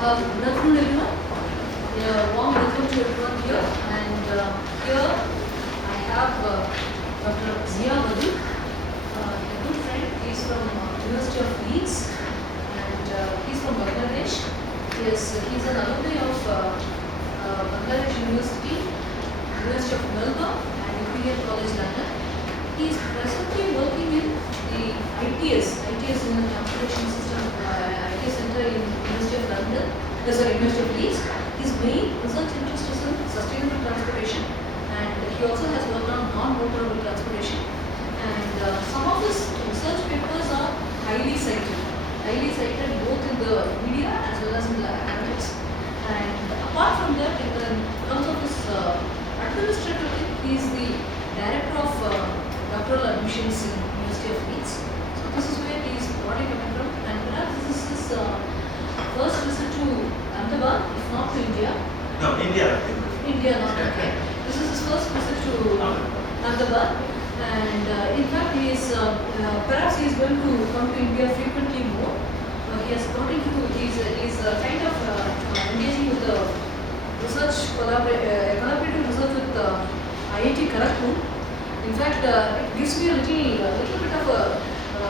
Good afternoon, everyone. Warm welcome to everyone here. And here I have Dr. Zia Wadud, a good friend. He's from University of Leeds, and he's from Bangladesh. He's an alumni of Bangladesh University, University of Melbourne, and Imperial College London. He is presently working in the ITS in the Transportation System, ITS Center in University of London, University of Leeds. His main research interest is in sustainable transportation, and he also has worked on non-motorable transportation. And some of his research papers are highly cited both in the media as well as in the academics. And apart from that, in terms of his administrative thing, he is the director of doctoral admissions in University of Leeds. So this is where he is broadly coming from, and perhaps this is his first visit to Ahmedabad, if not to India. No, India. India, not okay. This is his first visit to Ahmedabad, and in fact, he is perhaps he is going to come to India frequently more. He has got into he's kind of engaging with the research collaborative research with IIT Kharagpur. In fact, it gives me a little bit of a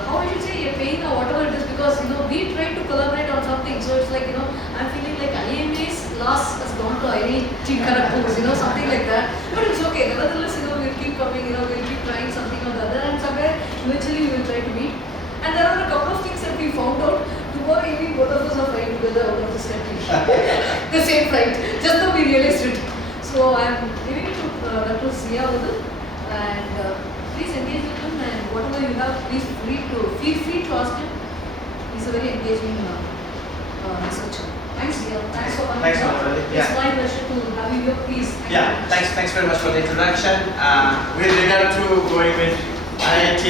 how I should say a pain or whatever it is, because we try to collaborate on something, so it's like I'm feeling like IMA's loss has gone to IIT Kharagpur, something like that. But it's okay. Nevertheless, we'll keep coming, we'll keep trying something or the other, and somewhere eventually we will try to meet. And there are a couple of things that we found out. Tomorrow evening, both of us are flying together out of this country, the same flight, just though we realized it. So I'm giving it to Dr. Zia Wadud, and please engage with him, and whatever you have, please feel free to ask him. He's a very engaging researcher. Thanks, Zia. Thanks for coming. Thanks, Madhuri. It's my pleasure to have you here. Please. Thanks very much for the introduction. With regard to going with IIT,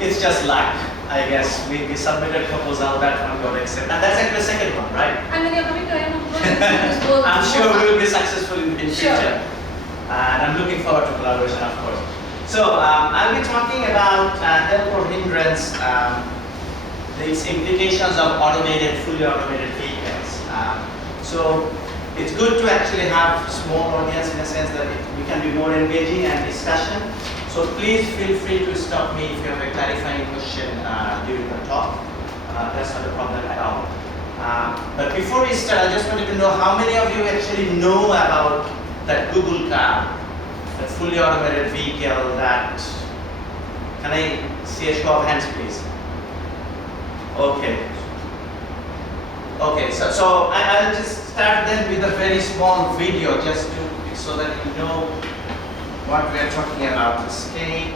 it's just luck, I guess. We submitted a proposal, that one got accepted, and that's actually the second one, right? And when you're coming to IIM, I'm sure we will be successful in future. And I'm looking forward to collaboration, of course. So I'll be talking about help or hindrance, its implications of fully automated vehicles. So it's good to actually have small audience in a sense that we can be more engaging and discussion. So please feel free to stop me if you have a clarifying question during the talk. That's not a problem at all. But before we start, I just wanted to know how many of you actually know about that Google car, that fully automated vehicle that, can I see a show of hands please? Okay, so I'll just start then with a very small video just so that you know what we are talking about. Escape.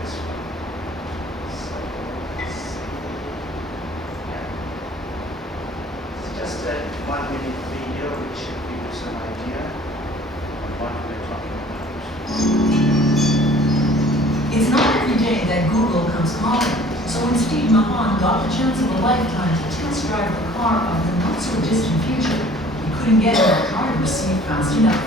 This one. So, let's see. It's just a 1 minute video which should give you some idea of what we're talking about. It's not every day that Google comes calling, so when Steve Mahan got the chance of a lifetime to test drive the car of the not-so-distant future, he couldn't get in the driver's seat fast enough.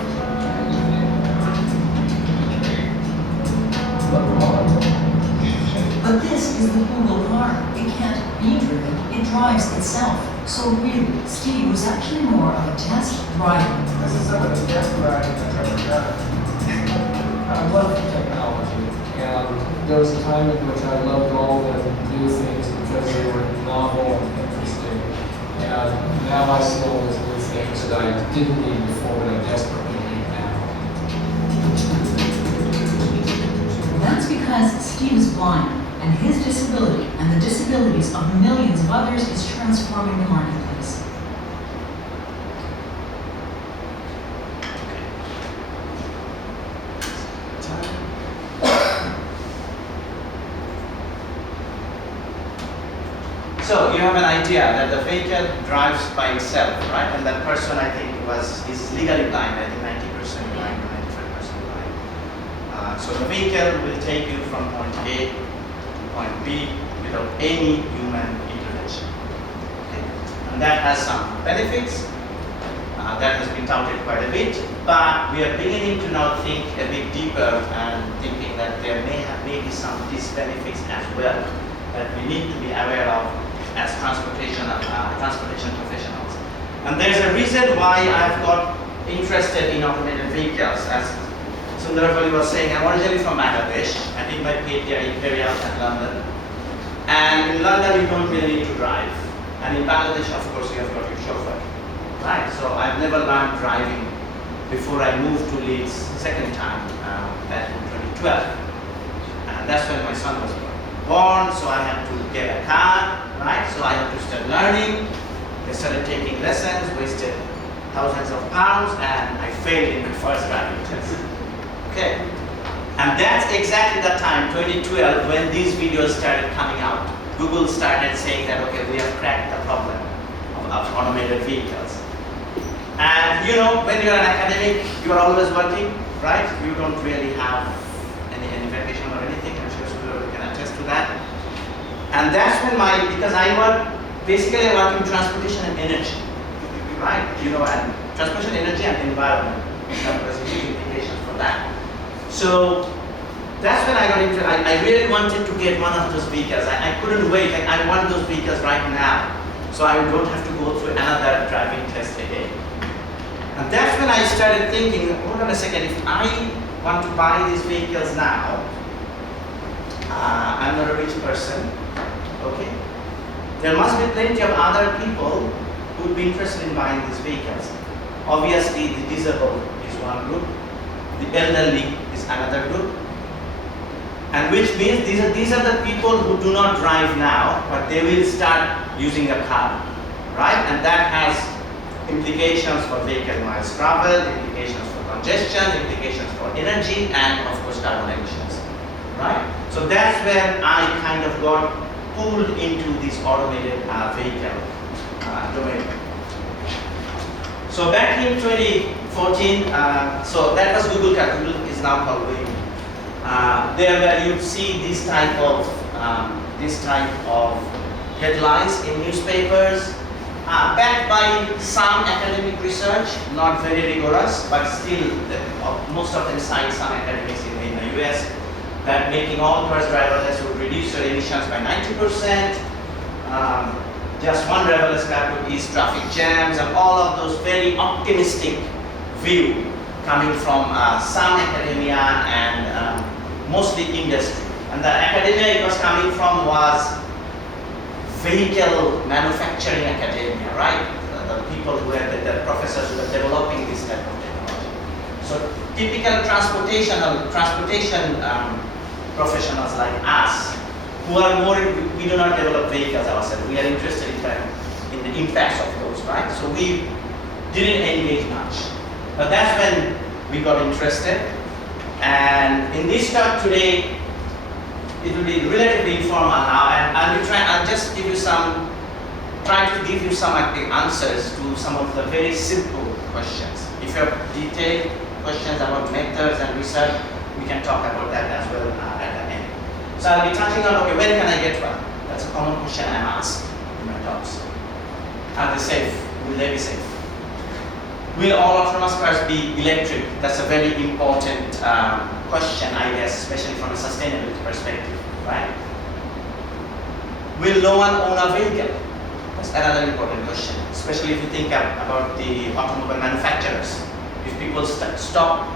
But this is the Google car. It can't be driven, it drives itself. So really, Steve was actually more of a test driver. This is some of the test driving I've ever done. I love technology, and there was a time in which I loved all the new things because they were novel and interesting. And now I see all these new things that I didn't need before, but I desperately need now. That's because Steve is blind, and his disability and the disabilities of millions of others is transforming the marketplace. So you have an idea that the vehicle drives by itself, right? And that person, I think, is legally blind. I think 90% blind or 95% blind. So the vehicle will take you from point A to point B without any human intervention. Okay? And that has some benefits. That has been touted quite a bit, but we are beginning to now think a bit deeper and thinking that there may be some disbenefits as well. that we need to be aware of as transportation professionals. And there's a reason why I've got interested in automated vehicles. As Sundaravali was saying, I'm originally from Bangladesh. I did my PhD at Imperial in London. And in London, you don't really need to drive. And in Bangladesh, of course, you have got your chauffeur. Right? So I've never learned driving before I moved to Leeds second time, back in 2012. And that's when my son was born, so I had to get a car, right? So I had to start learning. I started taking lessons, wasted thousands of pounds, and I failed in my first driving test. Okay? And that's exactly the time, 2012, when these videos started coming out. Google started saying that, okay, we have cracked the problem of automated vehicles. And you know, when you're an academic, you're always working, right? You don't really have any vacation or anything. I'm sure you can attest to that. And that's when because I work in transportation and energy, right? You know, and transportation, energy, and environment. There's huge implications for that. So that's when I got into. I really wanted to get one of those vehicles. I couldn't wait. I want those vehicles right now, so I don't have to go through another driving test again. And that's when I started thinking, hold on a second, if I want to buy these vehicles now, I'm not a rich person, okay? There must be plenty of other people who would be interested in buying these vehicles. Obviously, the disabled is one group, the elderly is another group, and which means these are the people who do not drive now, but they will start using a car, right? And that has implications for vehicle miles traveled, implications for congestion, implications for energy, and of course carbon emissions, right? So that's where I kind of got pulled into this automated vehicle domain. So back in 2014, so that was Google Car. Google is now called Waymo. There where you see this type of headlines in newspapers, backed by some academic research, not very rigorous, but still most of them cite some academics in the US that making all cars driverless would reduce your emissions by 90%. Just one driverless car could ease traffic jams, and all of those very optimistic view coming from some academia and mostly industry. And the academia it was coming from was vehicle manufacturing academia, right? The people who are the professors who are developing this type of technology. So typical transportation professionals like us, who are more, we do not develop vehicles ourselves. We are interested in the impacts of those, right? So we didn't engage much. But that's when we got interested. And in this talk today, it will be relatively informal now, and I'll just give you try to give you some answers to some of the very simple questions. If you have detailed questions about methods and research, we can talk about that as well at the end. So I'll be touching on, okay, when can I get one? That's a common question I'm asked in my talks. Are they safe? Will they be safe? Will all autonomous cars be electric? That's a very important question, I guess, especially from a sustainability perspective, right? Will no one own a vehicle? That's another important question, especially if you think about the automobile manufacturers. If people stop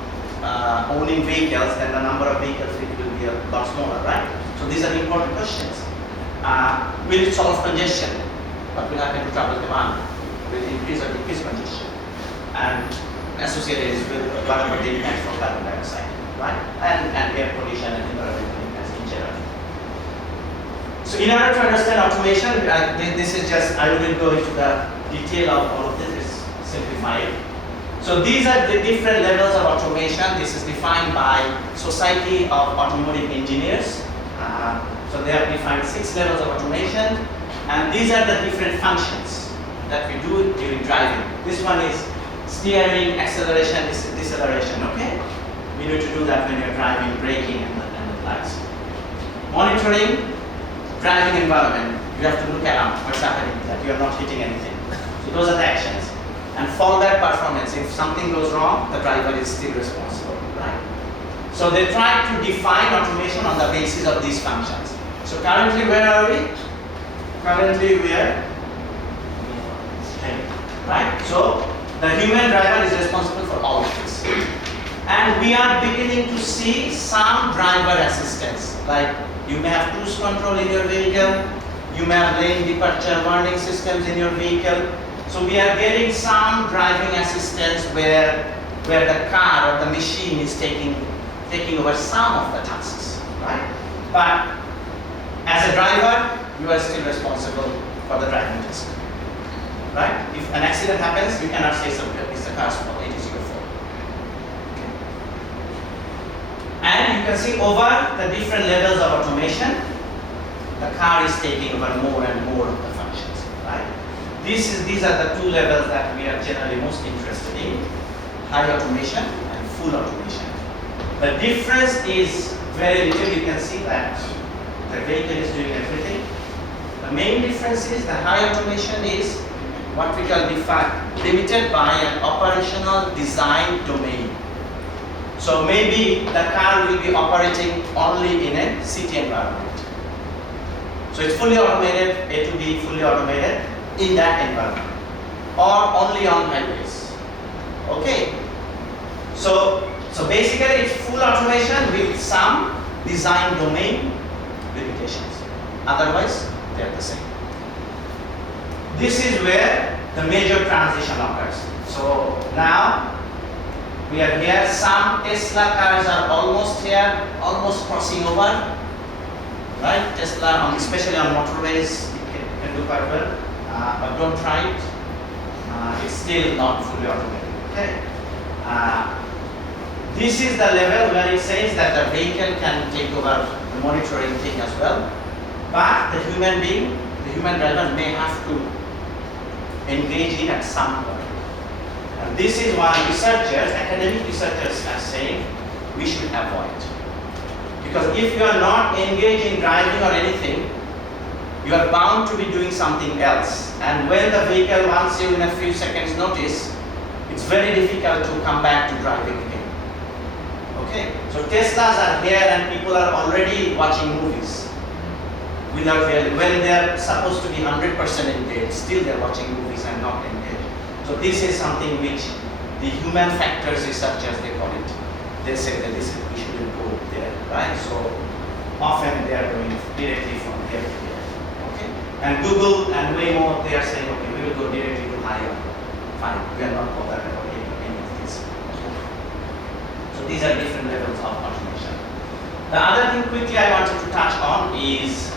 owning vehicles, then the number of vehicles will be a lot smaller, right? So these are the important questions. Will it solve congestion? What will happen to travel demand? Will it increase or decrease congestion? And associated is with whatever the impact from carbon dioxide, right? And air pollution and environmental impacts in general. So in order to understand automation, this is just, I wouldn't go into the detail of all of this, it's simplified. So these are the different levels of automation. This is defined by Society of Automotive Engineers. So they have defined 6 levels of automation, and these are the different functions that we do during driving. This one is steering, acceleration, deceleration, okay? We need to do that when you're driving, braking, and the lights. Monitoring, driving environment. You have to look around what's happening, that you're not hitting anything. So those are the actions. And fallback performance. If something goes wrong, the driver is still responsible, right? So they try to define automation on the basis of these functions. So currently where are we? Currently we are here, right? So the human driver is responsible for all of this. And we are beginning to see some driver assistance. Like you may have cruise control in your vehicle, you may have lane departure warning systems in your vehicle. So we are getting some driving assistance where the car or the machine is taking over some of the tasks, right? But as a driver, you are still responsible for the driving task, right? If an accident happens, you cannot say it's the car's fault, it is your fault. Okay. And you can see over the different levels of automation, the car is taking over more and more of the functions, right? These are the two levels that we are generally most interested in, high automation and full automation. The difference is very little. You can see that the vehicle is doing everything. The main difference is the high automation is what we call limited by an operational design domain. So maybe the car will be operating only in a city environment. So it's fully automated, A to B fully automated in that environment, or only on highways. Okay. So basically it's full automation with some design domain limitations. Otherwise, they are the same. This is where the major transition occurs. So now we are here. Some Tesla cars are almost here, almost crossing over. Right? Tesla, especially on motorways, you can do quite well. But don't try it. It's still not fully automated. Okay. This is the level where it says that the vehicle can take over the monitoring thing as well. But the human being, the human driver may have to engage in at some point. And this is why researchers, academic researchers are saying we should avoid. Because if you are not engaged in driving or anything, you are bound to be doing something else. And when the vehicle wants you in a few seconds notice, it's very difficult to come back to driving again. Okay, so Teslas are here and people are already watching movies without really, when they are supposed to be 100% engaged, still they are watching movies and not engaged. So this is something which the human factors researchers, they call it. They say that this is, we shouldn't go there, right? So often they are going directly from here to here. Okay, and Google and Waymo, they are saying, okay, we will go directly to higher. Fine, we are not bothered about any of this. So these are different levels of automation. The other thing quickly I wanted to touch on is,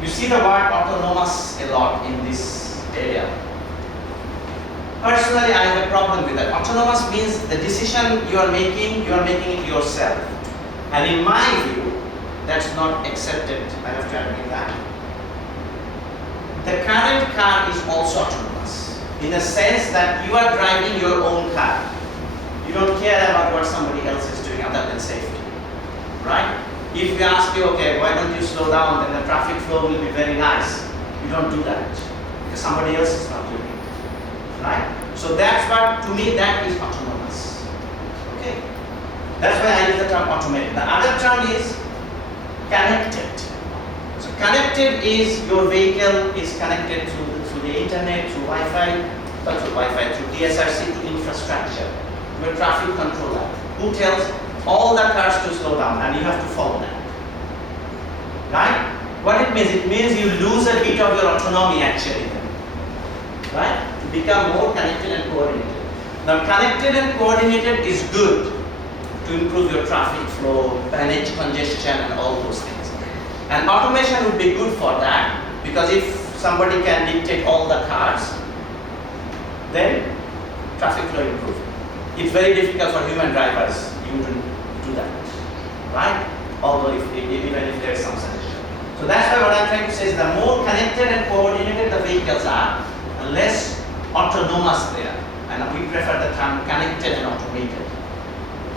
you see the word autonomous a lot in this area. Personally, I have a problem with that. Autonomous means the decision you are making it yourself. And in my view, that's not accepted. I have to admit that. The current car is also autonomous, in the sense that you are driving your own car. You don't care about what somebody else is doing other than safety, right? If we ask you, okay, why don't you slow down, then the traffic flow will be very nice. You don't do that, because somebody else is not doing it, right? So that's what, to me, that is autonomous, okay? That's why I use the term automated. The other term is connected. So connected is your vehicle is connected through the internet, through Wi-Fi, through DSRC, to infrastructure, to a traffic controller, who tells all the cars to slow down, and you have to follow that. Right? What it means you lose a bit of your autonomy actually, right? To become more connected and coordinated. Now, connected and coordinated is good to improve your traffic flow, manage congestion, and all those things. And automation would be good for that, because if somebody can dictate all the cars, then traffic flow improves. It's very difficult for human drivers. You wouldn't do that, right? Although even if there is some suggestion. So that's why what I'm trying to say is the more connected and coordinated the vehicles are, the less autonomous they are. And we prefer the term connected and automated,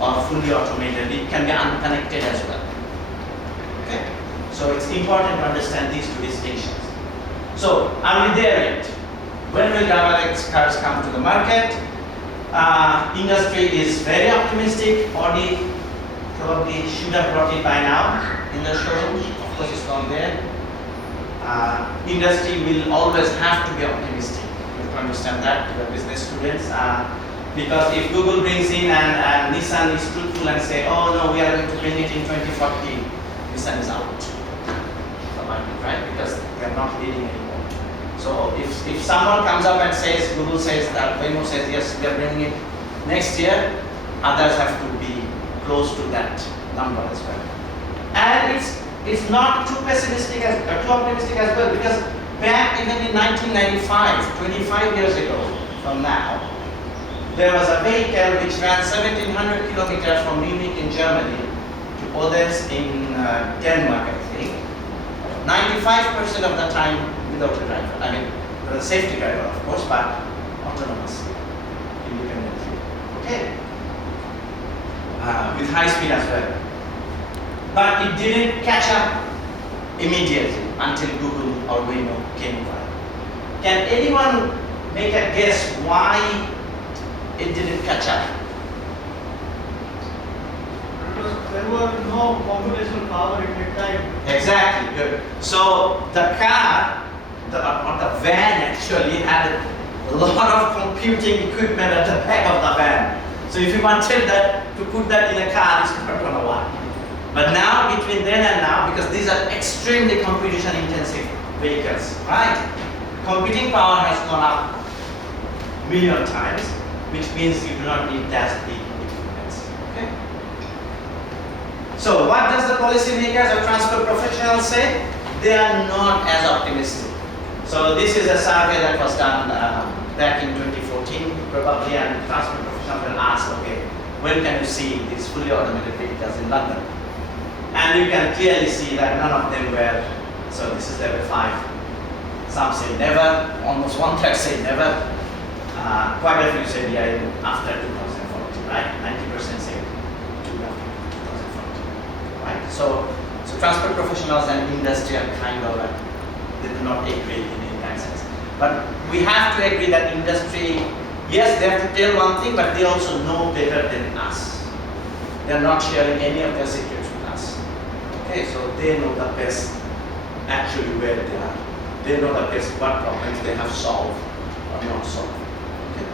or fully automated. It can be unconnected as well. Okay? So it's important to understand these two distinctions. So are we there yet? When will driverless cars come to the market? Industry is very optimistic. Audi probably should have brought it by now in the showroom. Of course it's not there. Industry will always have to be optimistic. You have to understand that, the business students. Because if Google brings in and Nissan is truthful and say, oh no, we are going to bring it in 2040, Nissan is out. Right? Because they are not leading anymore. So if someone comes up and says, Google says that, Waymo says, yes, we are bringing it next year, others have to be close to that number as well. And it's not too pessimistic as too optimistic as well, because back even in 1995, 25 years ago from now, there was a vehicle which ran 1700 kilometers from Munich in Germany to Odense in Denmark, I think. 95% of the time without a driver. I mean, there was a safety driver, of course, but autonomous, independently. Okay? With high speed as well. But it didn't catch up immediately until Google or Waymo came by. Can anyone make a guess why it didn't catch up? Because there was no computational power at that time. Exactly, good. So the car, or the van actually had a lot of computing equipment at the back of the van. So if you wanted that to put that in a car, it's not going to work. But now, between then and now, because these are extremely computation intensive vehicles, right? Computing power has gone up a million times, which means you do not need that big equipment. Okay? So what does the policymakers or transport professionals say? They are not as optimistic. So this is a survey that was done back in 2014, probably, and transport professionals will ask, okay, when can you see these fully automated vehicles in London? And you can clearly see that none of them were, so this is level 5. Some say never, almost 1/3 say never. Quite a few say yeah, after 2040, right? 90% say after 2040, right? So transport professionals and industry are kind of like, they do not agree in that sense. But we have to agree that industry, yes, they have to tell one thing, but they also know better than us. They are not sharing any of their secrets with us. Okay, so they know the best actually where they are. They know the best what problems they have solved or not solved. Okay.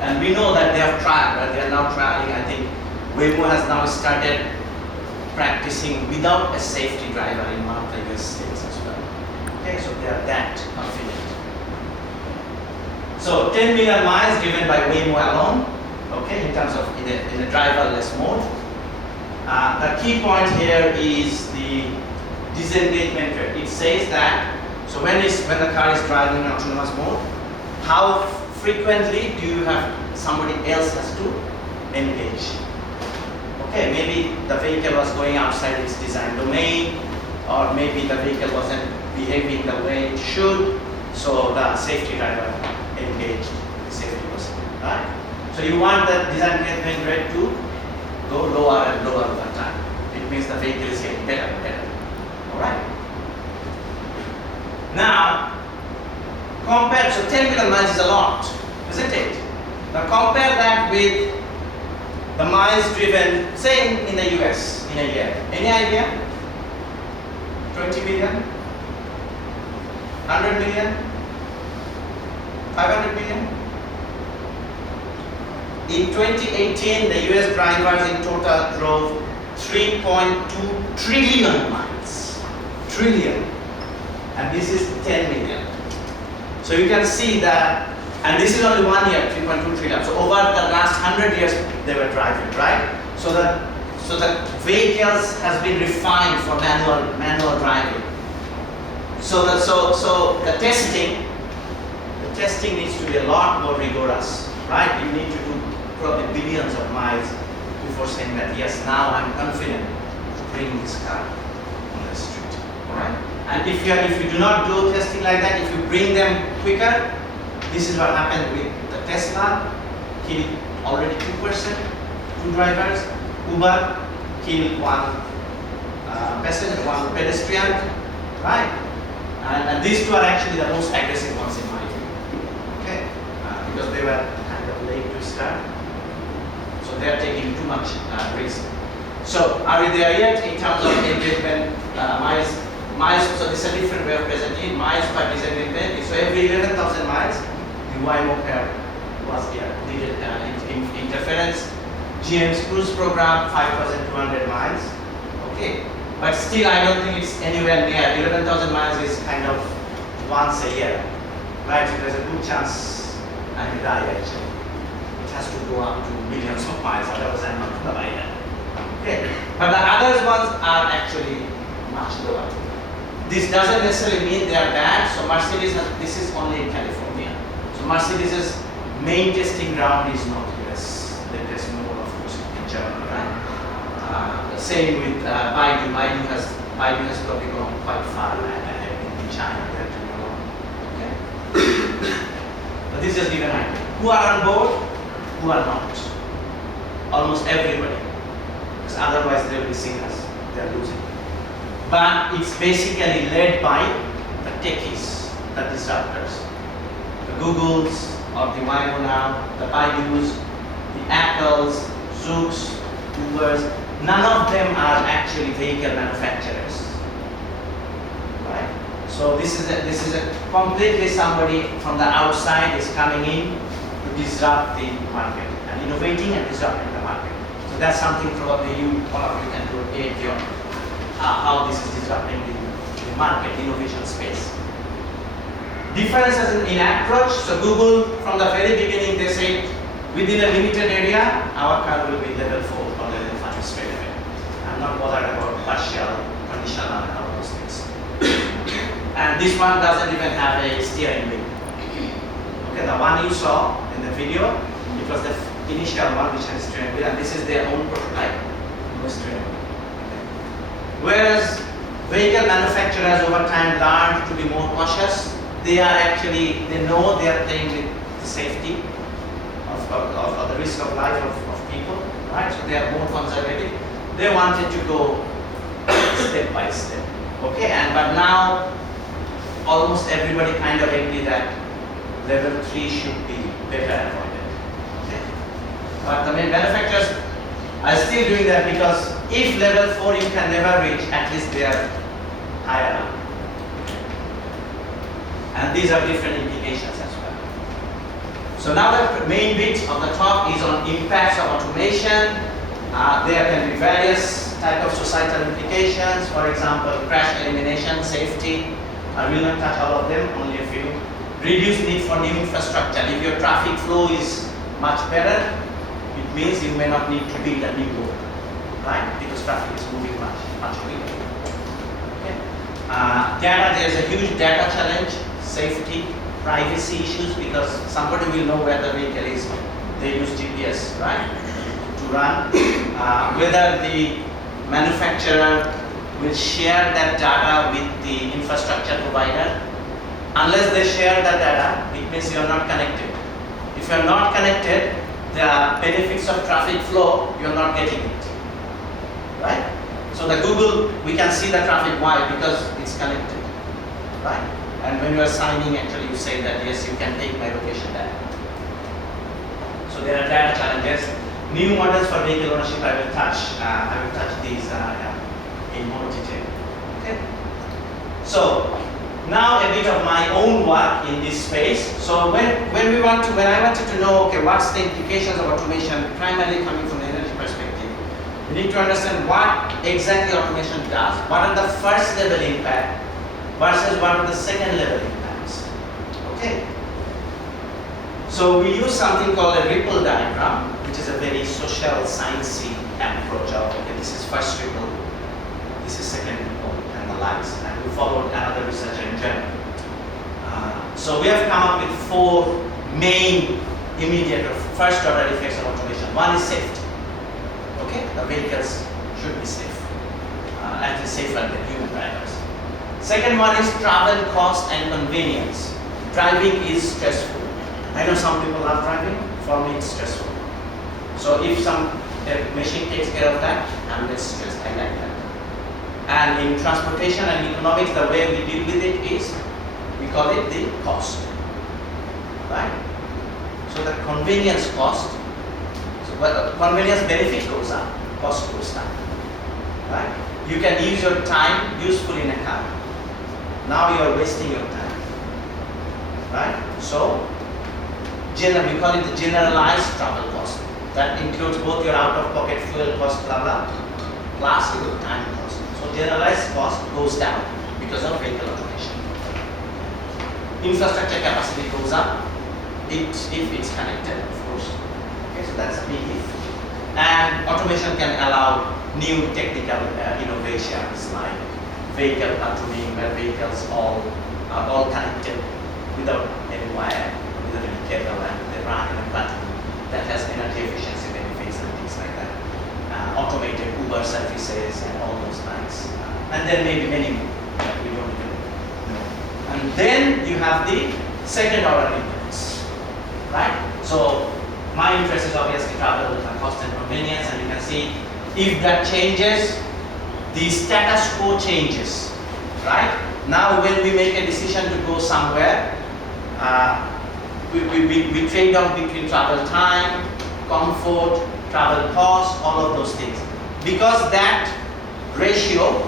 And we know that they have tried, but they are now trying. I think Waymo has now started practicing without a safety driver in one of the US states as well. Okay, so they are that confident. So 10 million miles driven by Waymo alone, okay, in terms of in a driverless mode. The key point here is the disengagement rate. It says that, so when the car is driving in autonomous mode, how frequently do you have somebody else has to engage? Okay, maybe the vehicle was going outside its design domain, or maybe the vehicle wasn't behaving the way it should, so the safety driver engaged the safety person, right? So you want the disengagement rate to go lower and lower over time. It means the vehicle is getting better and better. Alright? Now, compare, so 10 million miles is a lot, isn't it? Now compare that with the miles driven, say in the US in a year. Any idea? 20 million? 100 million? 500 million? In 2018, the US drivers in total drove 3.2 trillion miles. Trillion. And this is 10 million. So you can see that, and this is only 1 year, 3.2 trillion. So over the last 100 years, they were driving, right? So the vehicles has been refined for manual driving. So the testing needs to be a lot more rigorous, right? You need to do probably billions of miles before saying that yes, now I'm confident to bring this car on the street. Alright? And if you do not do testing like that, if you bring them quicker, this is what happened with the Tesla, killed already 2%, 2 drivers. Uber killed one pedestrian, right? And these two are actually the most aggressive ones in my view. Okay? Because they were kind of late to start. So they are taking too much risk. So are we there yet in terms of engagement miles, so this is a different way of presenting it, miles per descending plane. So every 11,000 miles, the Waymo pair was here, needed interference. GM's cruise program, 5,200 miles, okay. But still, I don't think it's anywhere near. 11,000 miles is kind of once a year, right? So there's a good chance I may die actually. It has to go up to millions of miles, otherwise I'm not going to buy that. Okay, but the other ones are actually much lower. This doesn't necessarily mean they are bad. So Mercedes, this is only in California. So Mercedes's main testing ground is not US. There's more of course in Germany, right? Same with Baidu. Baidu has probably gone quite far ahead in China. They're doing a lot. Okay. But this is given idea. Who are on board? Who are not? Almost everybody. Because otherwise they will be seen as they're losing. But it's basically led by the techies, the disruptors. The Googles or the Waymo now, the Baidus, the Apples, Zooks, Ubers, none of them are actually vehicle manufacturers. Right? So this is a completely somebody from the outside is coming in to disrupt the market and innovating and disrupting the market. So that's something probably all of you can do a PhD on. How this is disrupting the market, innovation space. Differences in approach. So Google, from the very beginning, they said within a limited area, our car will be level 4 or level 5 straight away. I'm not bothered about partial, conditional, and all those things. And this one doesn't even have a steering wheel. Okay, the one you saw in the video, it was the initial one which has steering wheel, and this is their own prototype, no steering wheel. Whereas vehicle manufacturers over time learned to be more cautious. They know they are playing with the safety of the risk of life of people, right? So they are more conservative. They wanted to go step by step, okay? But now almost everybody kind of agree that level 3 should be better avoided, okay? But the manufacturers are still doing that because if level 4 you can never reach, at least they are higher up. And these are different implications as well. So now the main bit of the talk is on impacts of automation. There can be various types of societal implications. For example, crash elimination, safety. I will not touch all of them, only a few. Reduced need for new infrastructure. If your traffic flow is much better, it means you may not need to build a new road, right? Because traffic is moving much quicker. Okay. Data, there is a huge data challenge, safety, privacy issues, because somebody will know where the vehicle is. They use GPS, right, to run. Whether the manufacturer will share that data with the infrastructure provider. Unless they share that data, it means you are not connected. If you are not connected, the benefits of traffic flow, you are not getting it, right? So the Google, we can see the traffic, why? Because it's connected, right? And when you are signing, actually you say that yes, you can take my location data. So there are data challenges. New models for vehicle ownership, I will touch these in more detail. Okay. So now a bit of my own work in this space. So when I wanted to know, okay, what's the implications of automation, primarily coming from the energy perspective, we need to understand what exactly automation does. What are the first level impact versus what are the second level impacts. Okay. So we use something called a ripple diagram, which is a very social, sciencey approach of, okay, this is first ripple, this is second ripple, and the likes. And we followed another researcher in Germany. So we have come up with 4 main immediate or first order effects of automation. One is safety. Okay, the vehicles should be safe, at least safer than human drivers. Second one is travel cost and convenience. Driving is stressful. I know some people love driving. For me, it's stressful. So if some machine takes care of that, I'm less stressed. I like that. And in transportation and economics, the way we deal with it is, we call it the cost, right? So the convenience cost, so convenience benefit goes up, cost goes down, right? you can use your time usefully in a car. Now you are wasting your time, right? So, we call it the generalized travel cost. That includes both your out-of-pocket fuel cost, blah, blah, plus your time cost. So, generalized cost goes down because of vehicle automation. Infrastructure capacity goes up if it's connected, of course. Okay, so that's a big if. And automation can allow new technical innovations like vehicle patterning, where vehicles are all connected without any wire, without any cable, and they run in a pattern that has energy efficiency benefits and things like that. Automated Uber services and all those things. And there may be many more that we don't even know. And then you have the second order inputs, right? So my interest is obviously travel and cost and convenience, and you can see if that changes, the status quo changes, right? Now when we make a decision to go somewhere, we trade off between travel time, comfort, travel cost, all of those things. Because that ratio,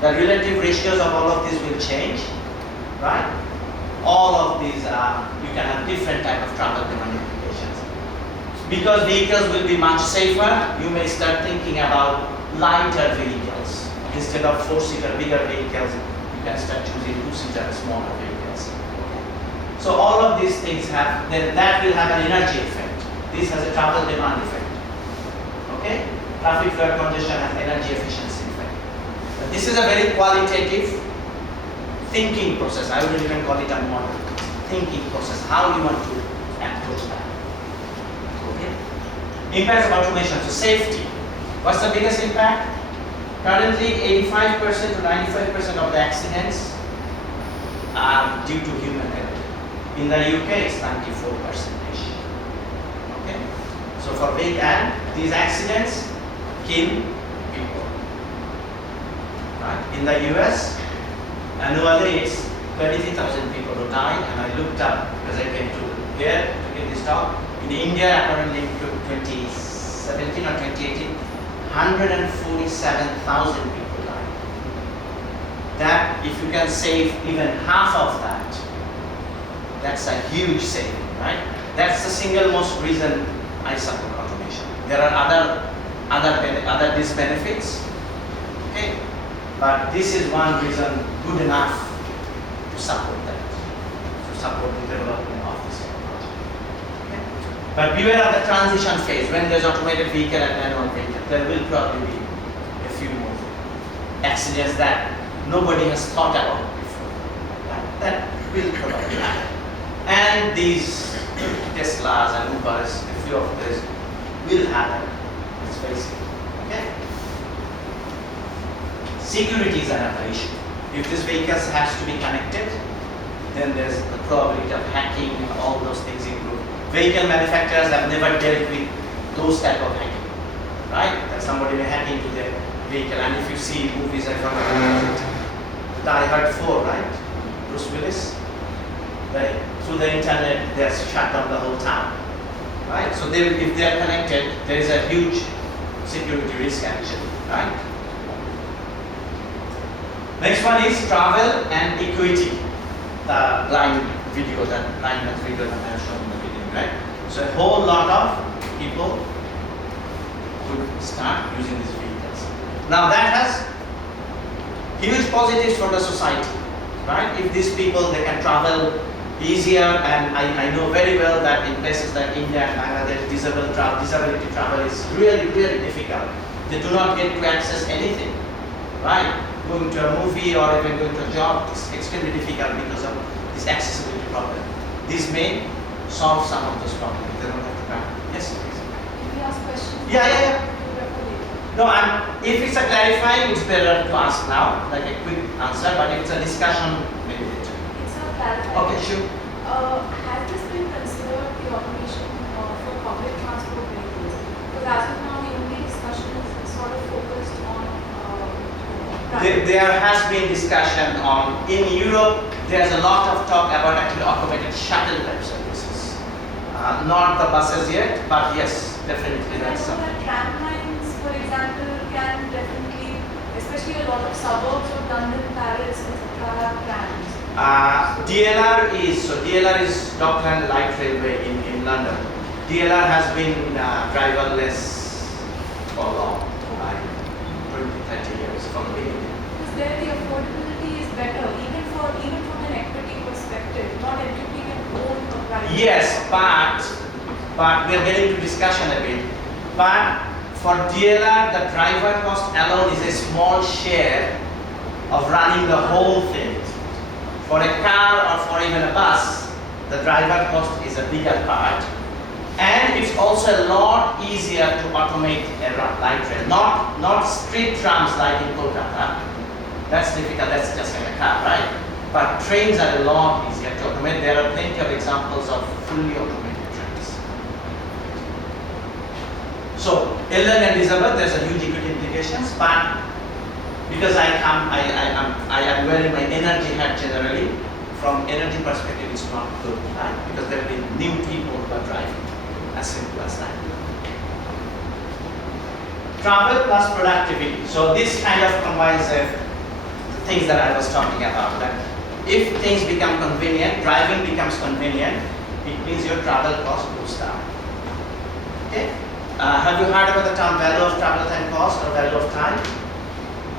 the relative ratios of all of these will change, right? All of these, you can have different type of travel demand implications. Because vehicles will be much safer, you may start thinking about lighter vehicles. Instead of 4-seater bigger vehicles, you can start choosing 2-seater smaller vehicles. So all of these things have, then that will have an energy effect. This has a travel demand effect. Okay? Traffic flow congestion has energy efficiency effect. But this is a very qualitative thinking process. I wouldn't even call it a model. Thinking process. How you want to approach that. Okay? Impacts of automation. So safety. What's the biggest impact? Currently, 85% to 95% of the accidents are due to human error. In the UK, it's 94%. Okay? So for big and these accidents kill people. Right? In the US, annually it's 33,000 people who die, and I looked up because I came to here to give this talk. In India, apparently in 2017 or 2018, 147,000 people died. That, if you can save even half of that, that's a huge saving, right? That's the single most reason I support automation. There are other disbenefits, okay? But this is one reason good enough to support that, to support the development of this technology. Okay? But beware of the transition phase. When there's automated vehicle and manual vehicle, there will probably be a few more accidents that nobody has thought about before. That will probably happen. And these Teslas and Ubers, a few of these will happen. Let's face it. Okay? Security is another issue. If this vehicle has to be connected, then there's the probability of hacking and all those things improve. Vehicle manufacturers have never dealt with those type of hacking, right? That somebody may hack into their vehicle, and if you see movies, I forgot Die Hard 4, right? Bruce Willis, through the internet, they shut down the whole town, right? So if they are connected, there is a huge security risk actually, right? Next one is travel and equity. The blind video, that blindness video that I have shown in the beginning, right? So a whole lot of people would start using these vehicles. Now that has huge positives for the society, right? If these people, they can travel easier, and I know very well that in places like India and Bangladesh, disability travel is really, really difficult. They do not get to access anything, right? Going to a movie or even going to a job is extremely difficult because of this accessibility problem. This may solve some of those problems. They don't have to come. Yes, please. Can we ask questions? Yeah. No, if it's a clarifying, it's better to ask now, like a quick answer, but if it's a discussion, maybe later. It's a clarifying. Okay, sure. Has this been considered the automation for public transport vehicles? Because as of now, the only discussion is sort of focused on There has been discussion on, in Europe, there's a lot of talk about actually automated shuttle type services. Not the buses yet, but yes, definitely that's so something. that tram lines, for example, can definitely especially a lot of suburbs of London, Paris, etc. have trams. DLR is Dockland Light Railway in London. DLR has been driverless for long, like 20, 30 years from the beginning. Because there the affordability is better, even from an equity perspective. Not everybody can own a private Yes, car. but we are getting to discussion a bit. But for DLR, the driver cost alone is a small share of running the whole thing. For a car or for even a bus, the driver cost is a bigger part. And it's also a lot easier to automate a light rail. Not street trams like in Kolkata. That's difficult, that's just like a car, right? But trains are a lot easier to automate. There are plenty of examples of fully automated trains. So, Ellen and Elizabeth, there's a huge equity implications, but because I am wearing my energy hat generally, from energy perspective it's not good, right? Because there will be new people who are driving, as simple as that. Travel plus productivity. So this kind of combines the things that I was talking about. That if things become convenient, driving becomes convenient, it means your travel cost goes down. Okay? Have you heard about the term value of travel and cost or value of time?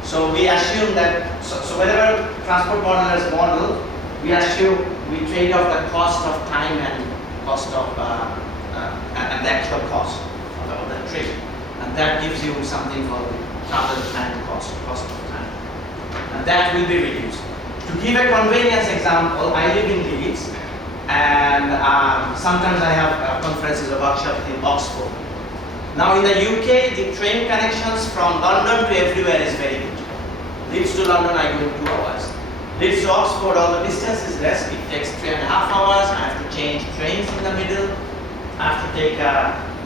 So we assume that, so whenever transport model is model, we assume we trade off the cost of time and cost of, and the actual cost of the trip. And that gives you something called travel time cost of time. And that will be reduced. To give a convenience example, I live in Leeds, and sometimes I have conferences or workshops in Oxford. Now in the UK, the train connections from London to everywhere is very good. Leeds to London, I go in 2 hours. Leeds to Oxford, although the distance is less, it takes 3.5 hours. I have to change trains in the middle. I have to take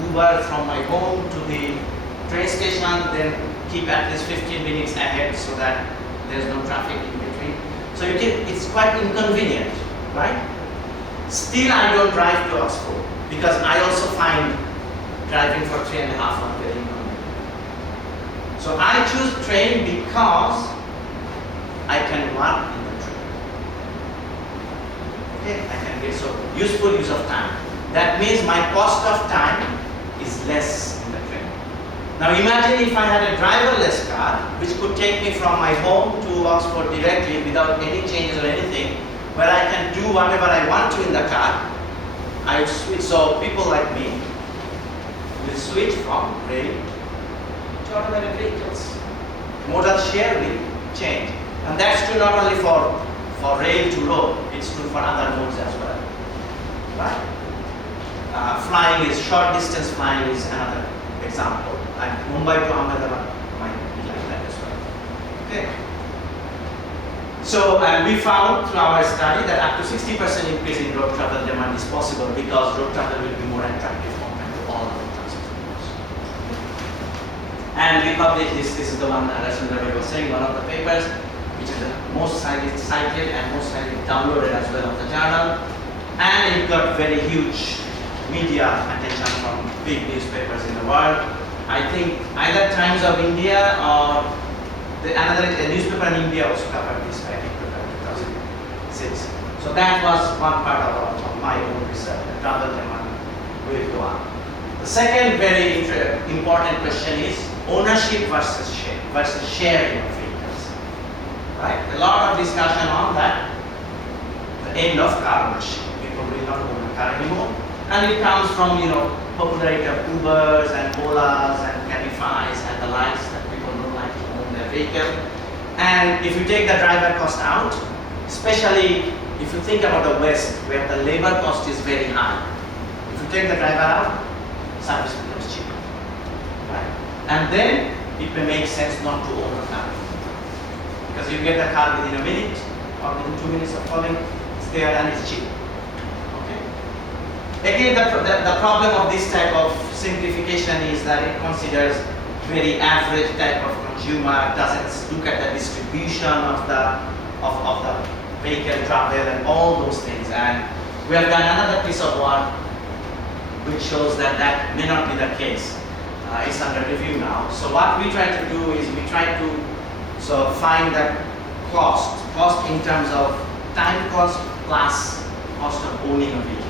Uber from my home to the train station, then keep at least 15 minutes ahead so that there's no traffic in between. So it's quite inconvenient, right? Still, I don't drive to Oxford because I also find driving for 3.5 hours very inconvenient. So I choose train because I can work in the train. Okay, I can get so useful use of time. That means my cost of time is less in the train. Now imagine if I had a driverless car which could take me from my home to Oxford directly without any changes or anything, where I can do whatever I want to in the car. I switch. So people like me will switch from rail to automated vehicles. Modal share will change. And that's true not only for rail to road, it's true for other modes as well. Right? Flying is, short distance flying is another example. Like Mumbai to Ahmedabad might be like that as well. Okay. So we found through our study that up to 60% increase in road travel demand is possible because road travel will be more attractive compared to all other transport modes. And we published this is the one that Sundar was saying, one of the papers, which is the most cited and most cited downloaded as well of the journal. And it got very huge media attention from big newspapers in the world. I think either Times of India or another newspaper in India also covered this back in 2006. So that was one part of my own research. The travel demand will go up. The second very important question is ownership versus sharing of vehicles. Right? A lot of discussion on that. The end of car ownership. People will not own a car anymore. And it comes from, popularity of Ubers and Olas and Cabifys and the likes that people don't like to own their vehicle. And if you take the driver cost out, especially if you think about the West where the labor cost is very high, if you take the driver out, service becomes cheaper. Right? And then it may make sense not to own a car. Because you get the car within a minute or within 2 minutes of calling, it's there and it's cheap. Again, the problem of this type of simplification is that it considers very average type of consumer, doesn't look at the distribution of the vehicle travel and all those things. And we have done another piece of work which shows that that may not be the case. It's under review now. So what we try to do is we try to So find the cost in terms of time cost plus cost of owning a vehicle.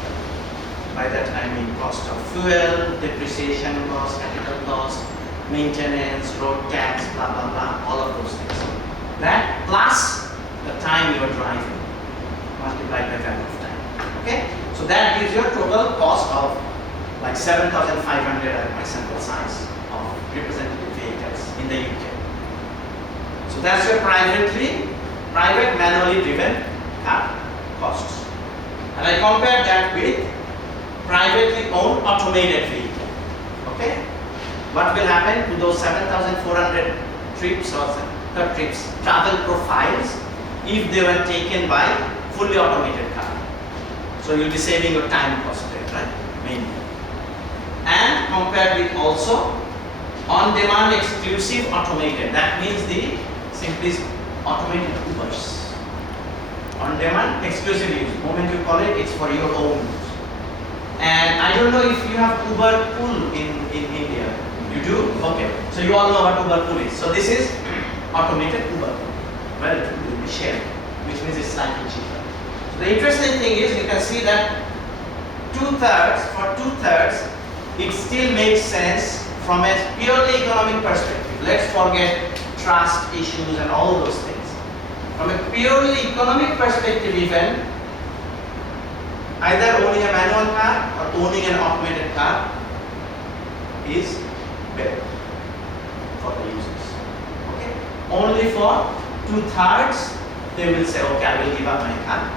By that I mean cost of fuel, depreciation cost, capital cost, maintenance, road tax, blah blah blah, all of those things. That plus the time you are driving multiplied by value of time. Okay? So that gives you a total cost of like 7,500 at my sample size of representative vehicles in the UK. So that's your private manually driven car costs. And I compare that with privately owned automated vehicle. Okay? What will happen to those 7,400 trips or travel profiles if they were taken by fully automated car? So you'll be saving your time cost there, right? Mainly. And compared with also on-demand exclusive automated. That means the simply automated Ubers. On-demand exclusive use. The moment you call it, it's for your own use. And I don't know if you have Uber Pool in India. You do? Okay. So you all know what Uber Pool is. So this is automated Uber Pool. Well, it will be shared, which means it's slightly cheaper. So the interesting thing is you can see that for two-thirds, it still makes sense from a purely economic perspective. Let's forget trust issues and all those things. From a purely economic perspective even, either owning a manual car or owning an automated car is better for the users. Okay? Only for two-thirds they will say, okay, I will give up my car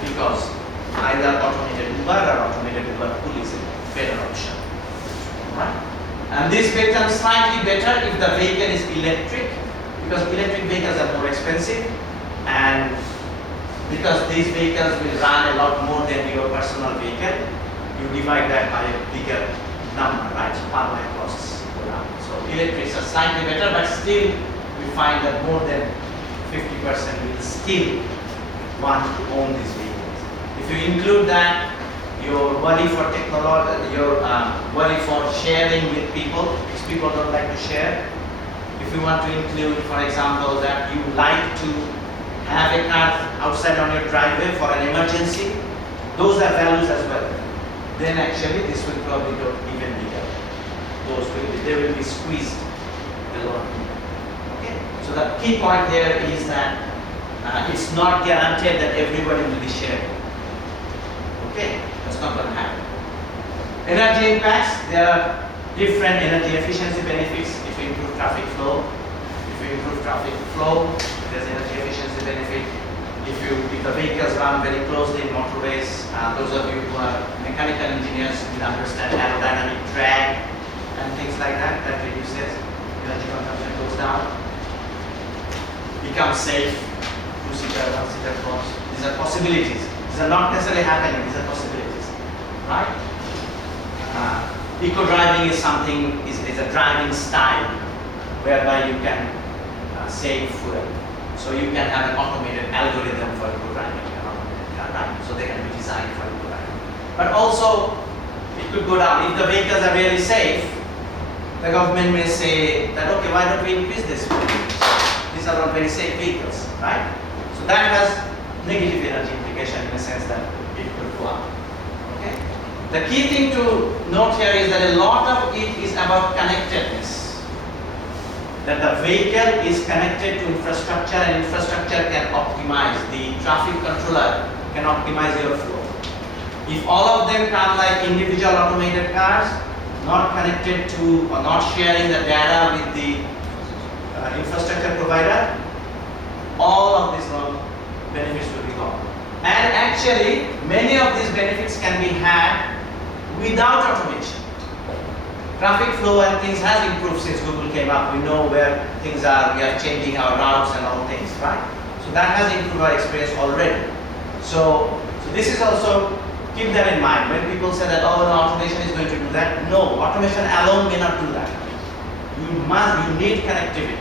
because either automated Uber or automated Uber Pool is a better option. Right? And this becomes slightly better if the vehicle is electric, because electric vehicles are more expensive, and because these vehicles will run a lot more than your personal vehicle, you divide that by a bigger number, right? So power costs go down. So electrics are slightly better, but still we find that more than 50% will still want to own these vehicles. If you include that, your worry for technology, your worry for sharing with people, because people don't like to share. If you want to include, for example, that you like to have a car outside on your driveway for an emergency, those are values as well. Then actually this will probably go even bigger. They will be squeezed a lot. Okay? So the key point here is that it's not guaranteed that everybody will be sharing. Okay? That's not going to happen. Energy impacts, there are different energy efficiency benefits. If you improve traffic flow, there's energy efficiency benefit. If the vehicles run very closely in motorways, those of you who are mechanical engineers will understand aerodynamic drag and things like that, that reduces, energy consumption goes down. Becomes safe, two-seater, one-seater cars. These are possibilities. These are not necessarily happening, these are possibilities, right? Eco-driving is something, is a driving style whereby you can save fuel. So you can have an automated algorithm for eco-driving, right? So they can be designed for eco-driving. But also, it could go down. If the vehicles are really safe, the government may say that, okay, why don't we increase this? These are not very safe vehicles, right? So that has negative energy implication in the sense that it could go up. Okay? The key thing to note here is that a lot of it is about connectedness. That the vehicle is connected to infrastructure and infrastructure can optimize. The traffic controller can optimize your flow. If all of them come like individual automated cars, not connected to or not sharing the data with the infrastructure provider, all of these benefits will be gone. And actually, many of these benefits can be had without automation. Traffic flow and things has improved since Google came up. We know where things are, we are changing our routes and all things, right? So that has improved our experience already. So this is also, keep that in mind. When people say that, oh, no, automation is going to do that. No, automation alone may not do that. You need connectivity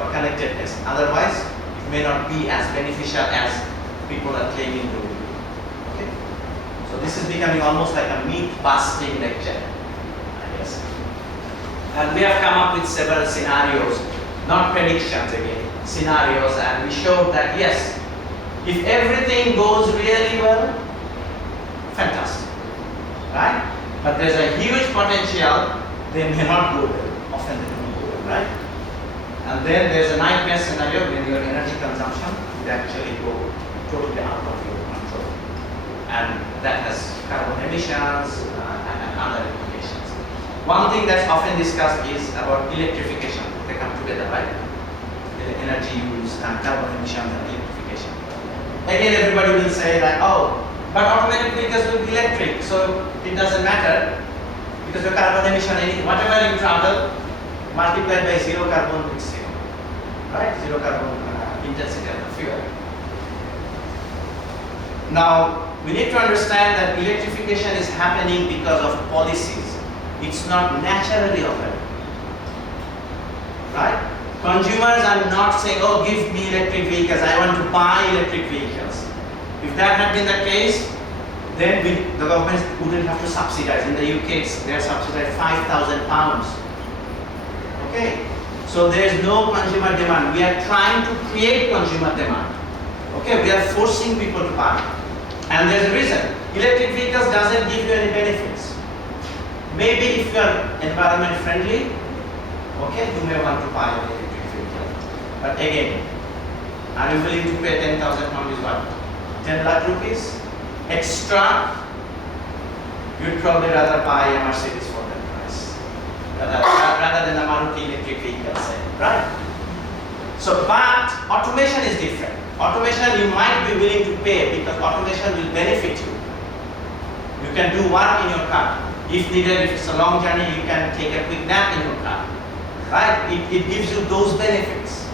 or connectedness. Otherwise, it may not be as beneficial as people are claiming to be. Okay? So this is becoming almost like a meat-busting lecture, I guess. And we have come up with several scenarios not predictions again, scenarios, and we showed that yes, if everything goes really well, fantastic, right? But there's a huge potential, they may not go well, often they don't go well, right? And then there's a nightmare scenario when your energy consumption would actually go totally out of your control. And that has carbon emissions and other implications. One thing that's often discussed is about electrification. They come together, right? The energy use and carbon emissions and electrification. Again, everybody will say that, oh, but automatic vehicles will be electric, so it doesn't matter because the carbon emission, whatever you travel, multiplied by zero carbon, it's zero, right? Zero carbon intensity of the fuel. Now, we need to understand that electrification is happening because of policies. It's not naturally occurring, right? Consumers are not saying, oh, give me electric vehicles, I want to buy electric vehicles. If that had been the case, then the government wouldn't have to subsidize. In the UK, they are subsidized £5,000. Okay, so there is no consumer demand. We are trying to create consumer demand. Okay, we are forcing people to buy. And there's a reason. Electric vehicles doesn't give you any benefits. Maybe if you are environment friendly, okay, you may want to buy an electric vehicle. But again, are you willing to pay 10,000 pounds is what? 10 lakh rupees extra? You'd probably rather buy a Mercedes for that price rather than a Maruti electric vehicle, say, right? So, but automation is different. Automation you might be willing to pay because automation will benefit you. You can do work in your car. If needed, if it's a long journey, you can take a quick nap in your car, right? It gives you those benefits.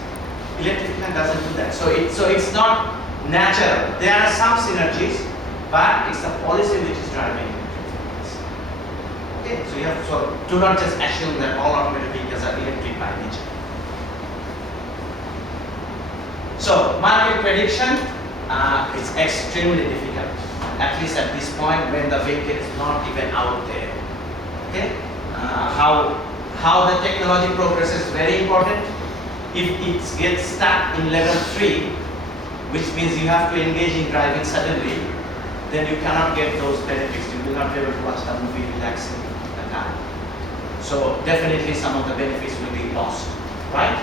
Electrification doesn't do that. So it's not natural. There are some synergies, but it's the policy which is driving electrification. Okay, so you have to do not just assume that all automated vehicles are electric by nature. So market prediction is extremely difficult, at least at this point when the vehicle is not even out there. Okay, how the technology progresses is very important. If it gets stuck in level 3, which means you have to engage in driving suddenly, then you cannot get those benefits. You will not be able to watch the movie relaxing the car. So definitely some of the benefits will be lost, right?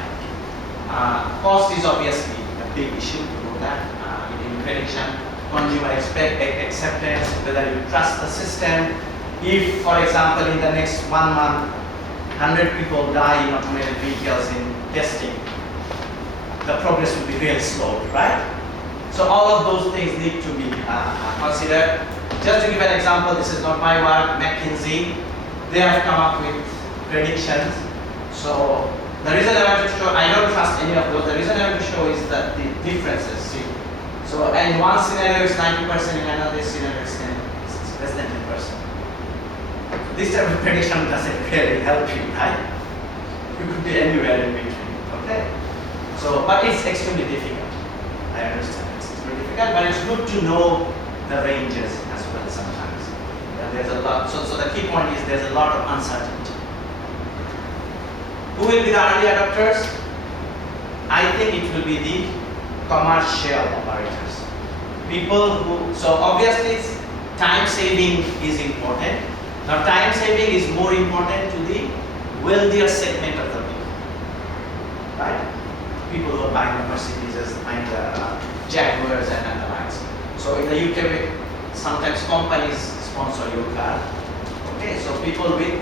Cost is obviously a big issue, you know that, in prediction. Consumer acceptance, whether you trust the system. If, for example, in the next 1 month, 100 people die in automated vehicles in testing, the progress will be really slow, right? So all of those things need to be considered. Just to give an example, this is not my work, McKinsey, they have come up with predictions. So the reason I want to show, I don't trust any of those, the reason I want to show is that the differences, see. So in one scenario it's 90%, in another scenario it's less than 10%. This type of prediction doesn't really help you, right? You could be anywhere in between, okay? So, but it's extremely difficult. I understand it's extremely difficult, but it's good to know the ranges as well sometimes. And there's a lot, so the key point is there's a lot of uncertainty. Who will be the early adopters? I think it will be the commercial operators. People who, so obviously time saving is important. Now time saving is more important to the wealthier segment of the people, right? People who are buying the Mercedes, buying the Jaguars and the likes. So in the UK, sometimes companies sponsor your car. Okay, so people with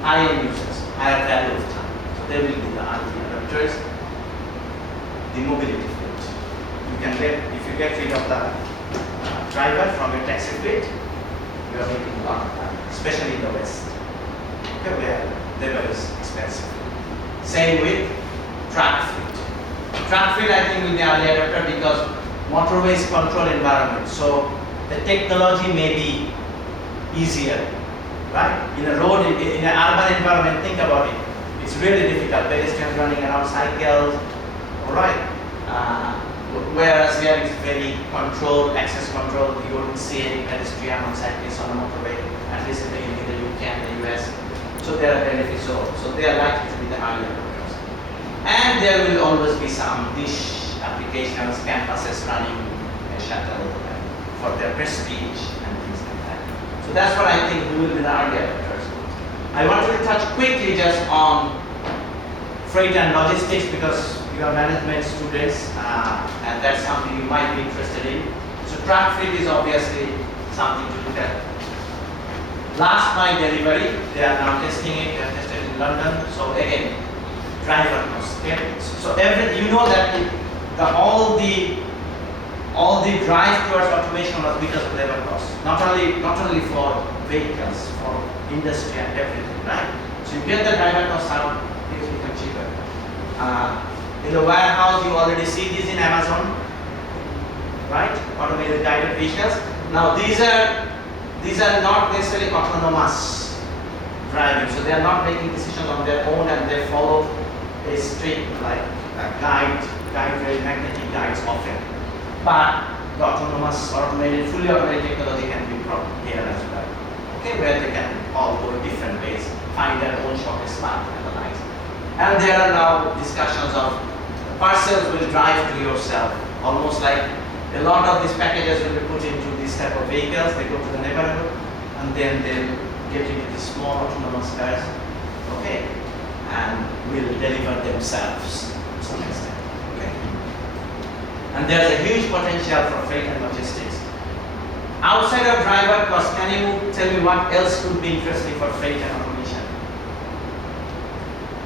higher users, higher value of time. So they will be the early adopters. The mobility fleet. You can get, if you get rid of the driver from your taxi fleet, you are making a lot of money, especially in the West, okay, where labor is expensive. Same with truck fleet. Truck fleet, I think, will be early adopter because motorways control environment, so the technology may be easier, right? In a road, in an urban environment, think about it. It's really difficult. Pedestrians running around, cycles, all right. Whereas here it's very controlled, access control. You wouldn't see any pedestrian or cyclists on a motorway, at least in the UK and the US. So there are benefits. So they are likely to be the early adopters. And there will always be some niche applications, campuses running a shuttle for their prestige and things like that. So that's what I think who will be the early adopters. I wanted to touch quickly just on freight and logistics because you are management students and that's something you might be interested in. So truck fleet is obviously something to look at. Last mile delivery, they are now testing it, they are tested in London. So again, driver costs. Okay? So you know that all the drive towards automation was because of labor costs. Not only for vehicles, for industry and everything, right? So you get the driver costs out, it will become cheaper. In the warehouse, you already see these in Amazon, right? Automated guided vehicles. Now these are not necessarily autonomous driving, so they are not making decisions on their own and they follow a strict like guide rail, magnetic guides often. But the fully automated technology can be brought here as well. Okay, where they can all go different ways, find their own shortest path and the likes. And there are now discussions of parcels will drive to yourself, almost like a lot of these packages will be put into this type of vehicles. They go to the neighborhood and then they'll get into these small autonomous cars, okay, and will deliver themselves to some extent. Okay. And there's a huge potential for freight and logistics. Outside of driver costs, can you tell me what else could be interesting for freight and automation?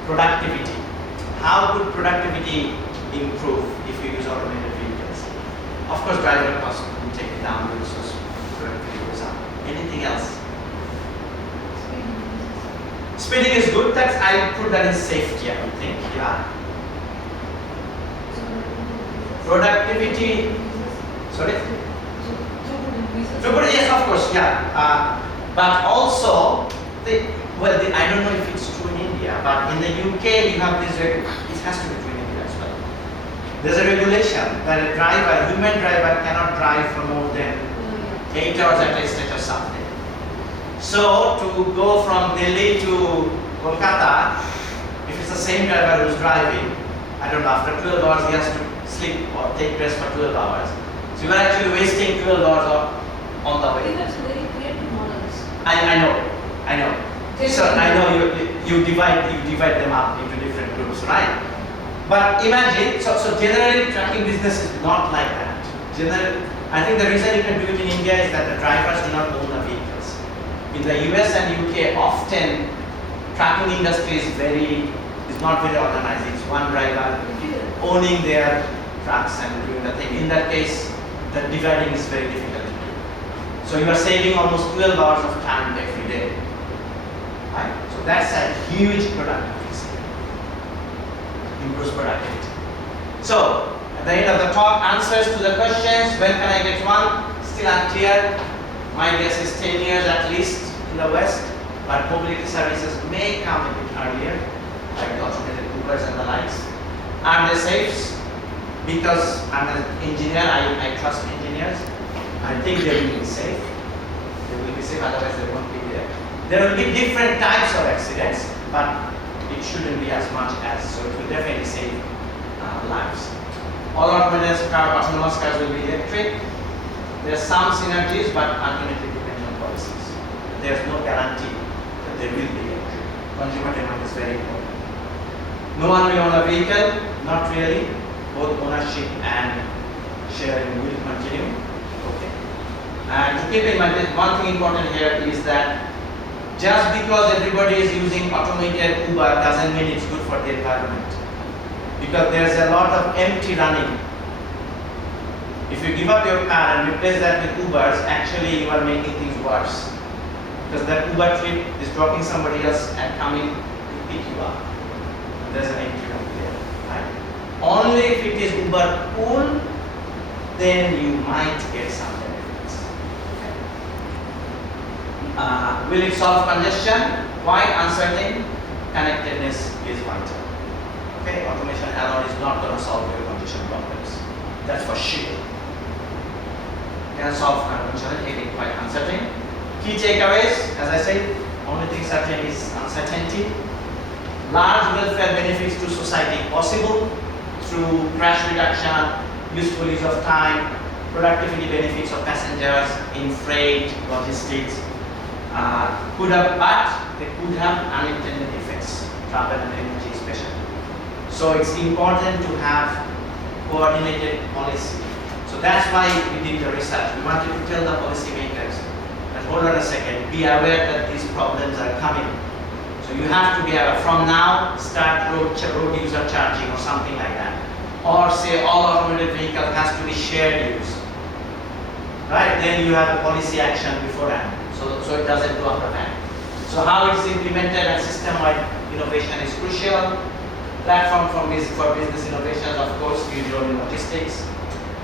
Productivity. How could productivity improve if you use automated vehicles? Of course, driver costs will take it down, so productivity goes up. Anything else? Speeding is good. I put that in safety, I would think. Yeah. Productivity. Sorry. Throughput, yes, of course, yeah. But also, I don't know if it's true in India, but in the UK you have this. It has to be true in India as well. There's a regulation that a human driver cannot drive for more than 8 hours at a stretch or something. So to go from Delhi to Kolkata, if it's the same driver who's driving, I don't know, after 12 hours he has to sleep or take rest for 12 hours. So you are actually wasting 12 hours on the way. That's very creative models. I know. So I know you divide them up into different groups, right? But imagine, so generally trucking business is not like that. Generally, I think the reason you can do it in India is that the drivers do not own the vehicles. In the US and UK, often trucking industry is not very organized. It's one driver owning their trucks and doing the thing. In that case, the dividing is very difficult to do. So you are saving almost 12 hours of time every day. Right? So that's a huge productivity saving. Improves productivity. So at the end of the talk, answers to the questions. When can I get one? Still unclear. My guess is 10 years at least in the West, but mobility services may come a bit earlier, like the automated Ubers and the likes. Are they safe? Because I'm an engineer, I trust engineers. I think they will be safe. They will be safe, otherwise they won't be there. There will be different types of accidents, but it shouldn't be as much as, so it will definitely save lives. All autonomous cars will be electric. There are some synergies, but ultimately depends on policies. There's no guarantee that they will be electric. Consumer demand is very important. No one will own a vehicle, not really. Both ownership and sharing will continue. Okay. And to keep in mind, one thing important here is that just because everybody is using automated Uber doesn't mean it's good for the environment. Because there's a lot of empty running. If you give up your car and replace that with Ubers, actually you are making things worse. Because that Uber trip is dropping somebody else and coming to pick you up. There's an empty run there. Right? Only if it is Uber pool, then you might get some benefits. Okay. Will it solve congestion? Quite uncertain. Connectedness is vital. Okay, automation alone is not going to solve your congestion problems. That's for sure. Can solve congestion, again quite uncertain. Key takeaways, as I said, only thing certain is uncertainty. large welfare benefits to society possible through crash reduction, useful use of time, productivity benefits of passengers in freight, logistics, but they could have unintended effects, travel and energy especially. So it's important to have coordinated policy. So that's why we did the research. We wanted to tell the policymakers that hold on a second, be aware that these problems are coming. So you have to be aware. From now, start road user charging or something like that. Or say all automated vehicle has to be shared use. Right? Then you have a policy action beforehand. So it doesn't go out of hand. So how it's implemented and system-wide innovation is crucial. Platform for business innovations, of course, huge role in logistics.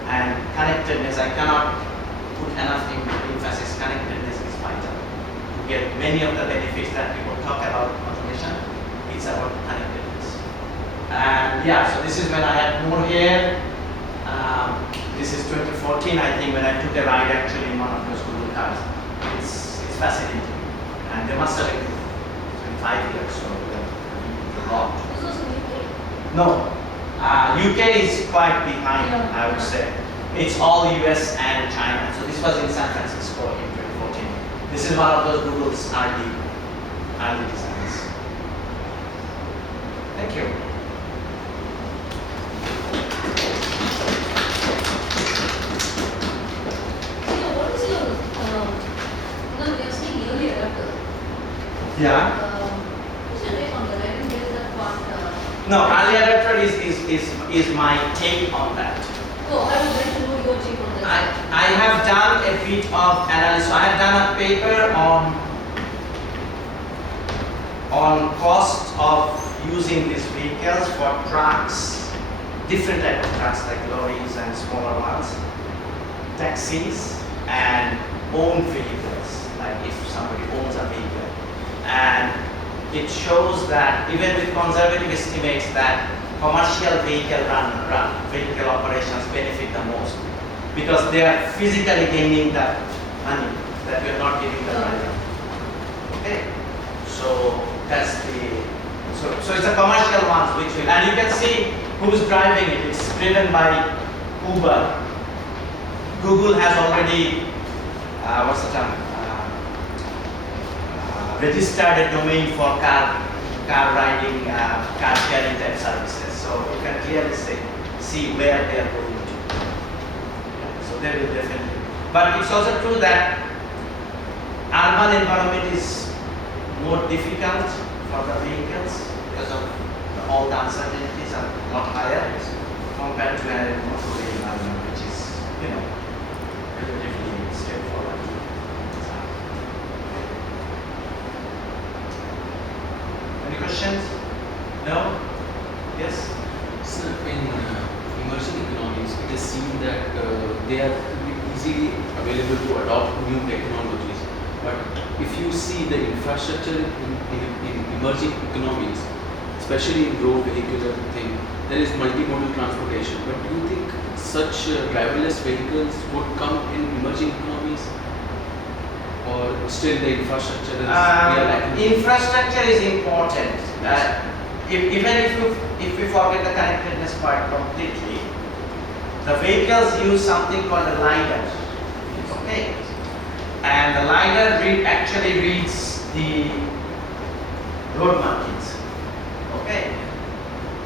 And connectedness, I cannot put enough emphasis. Connectedness is vital. To get many of the benefits that people talk about automation, it's about connectedness. And yeah, so this is when I had more hair. This is 2014, I think, when I took a ride actually in one of those Google cars. It's fascinating. And they must have been 5 years, so a lot. This was in UK? No. UK is quite behind, Yeah. I would say. It's all US and China. So this was in San Francisco in 2014. This is one of those Google's early designs. Thank you. What is your, we are seeing early adapter. Yeah. What's your take on that? I didn't get that part. No, early adapter is my take on that. Oh, I would like to know your take on that. I have done a bit of analysis. I have done a paper on cost of using these vehicles for trucks, different type of trucks like lorries and smaller ones, taxis and owned vehicles, like if somebody owns a vehicle. And it shows that even with conservative estimates that commercial vehicle operations benefit the most because they are physically gaining the money that we are not giving the driver. Okay, so that's so it's a commercial ones which will, and you can see who's driving it. It's driven by Uber. Google has already what's the term? Registered a domain for car riding, car sharing type services. So you can clearly see where they are going to. So they will definitely. But it's also true that urban environment is more difficult for the vehicles because of all the uncertainties are a lot higher compared to a motorway environment, which is, relatively straightforward. Any questions? No? Yes? Sir, in emerging economies, it is seen that they are easily available to adopt new technologies. But if you see the infrastructure in emerging economies, especially in road vehicular thing, there is multimodal transportation. But do you think such driverless vehicles would come in emerging economies? Or still the infrastructure is lacking? Infrastructure is important. Even if we forget the connectedness part completely, the vehicles use something called a LiDAR. Okay, and the LiDAR actually reads the road markings. Okay,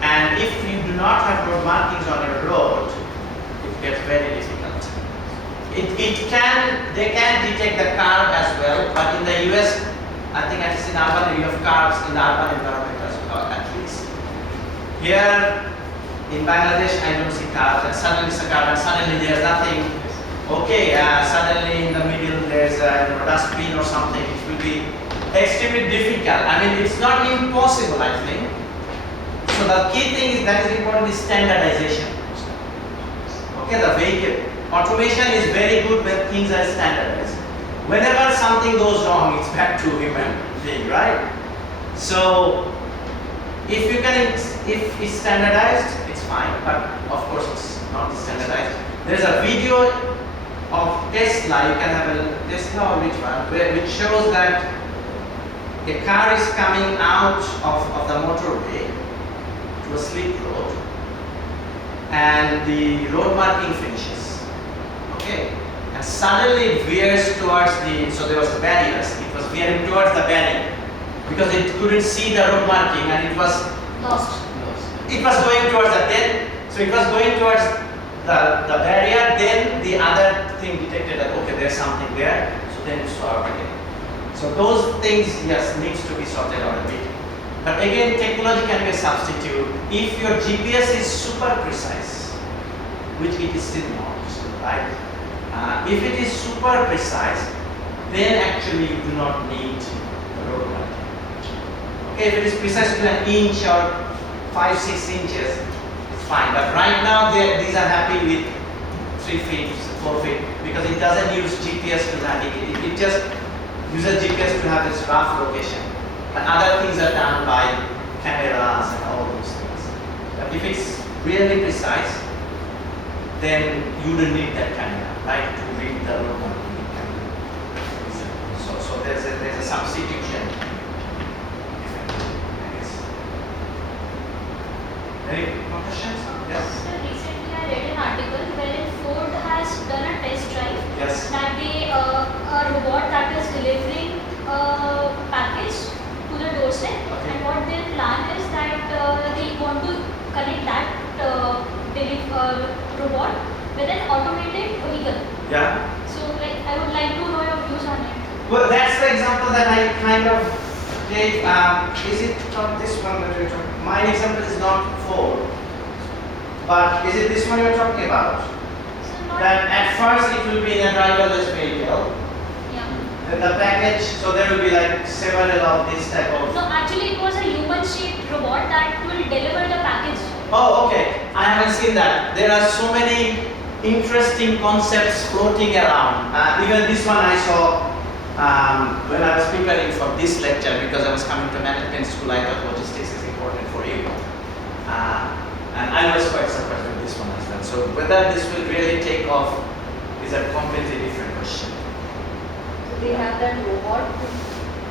and if you do not have road markings on your road, it gets very difficult. They can detect the curb as well, but in the US, I think at least in urban, you have curbs in the urban environment as well, at least. Here in Bangladesh, I don't see curbs, and suddenly it's a curb, and suddenly there's nothing. Okay, suddenly in the middle there's a dustbin or something. It will be extremely difficult. I mean, it's not impossible, I think. So the key thing is that is important is standardization. Okay, the vehicle. Automation is very good when things are standardized. Whenever something goes wrong, it's back to human being, right? So if it's standardized, it's fine, but of course it's not standardized. There's a video of Tesla, you can have a Tesla or which one, which shows that a car is coming out of the motorway to a slip road, and the road marking finishes. Okay, and suddenly it veers towards so there was a barrier. It was veering towards the barrier because it couldn't see the road marking, and it was Lost. It was going towards so it was going towards the barrier. Then the other thing detected that okay, there's something there. So then it swerved again. So those things, yes, needs to be sorted out a bit. But again, technology can be a substitute. If your GPS is super precise, which it is still not, right? If it is super precise, then actually you do not need the road marking. Okay, if it is precise to an inch or 5-6 inches, it's fine. But right now, these are happy with 3 feet, 4 feet, because it doesn't use GPS to navigate. It just uses GPS to have its rough location. But other things are done by cameras and all those things. But if it's really precise, then you don't need that camera, right, to read the road marking. So there's a substitution effect, I guess. Any more questions? Yes. So recently I read an article wherein Ford has done a test drive Yes. that they a robot that is delivering a package to the doorstep, Okay. and what their plan is that they want to connect that robot with an automated vehicle. Yeah. So like I would like to know your views on it. Well, that's the example that I kind of gave. Is it not this one that you're talking? My example is not Ford, but is it this one you're talking about? So not That at first it will be in a driverless vehicle. yeah. Then the package, so there will be like several of this type of. No, actually it was a human-shaped robot that will deliver the package. Oh, okay. I haven't seen that. There are so many interesting concepts floating around. Even this one I saw when I was preparing for this lecture, because I was coming to management school. I thought logistics is important for you, and I was quite surprised with this one as well. So whether this will really take off is a completely different question. They have that robot.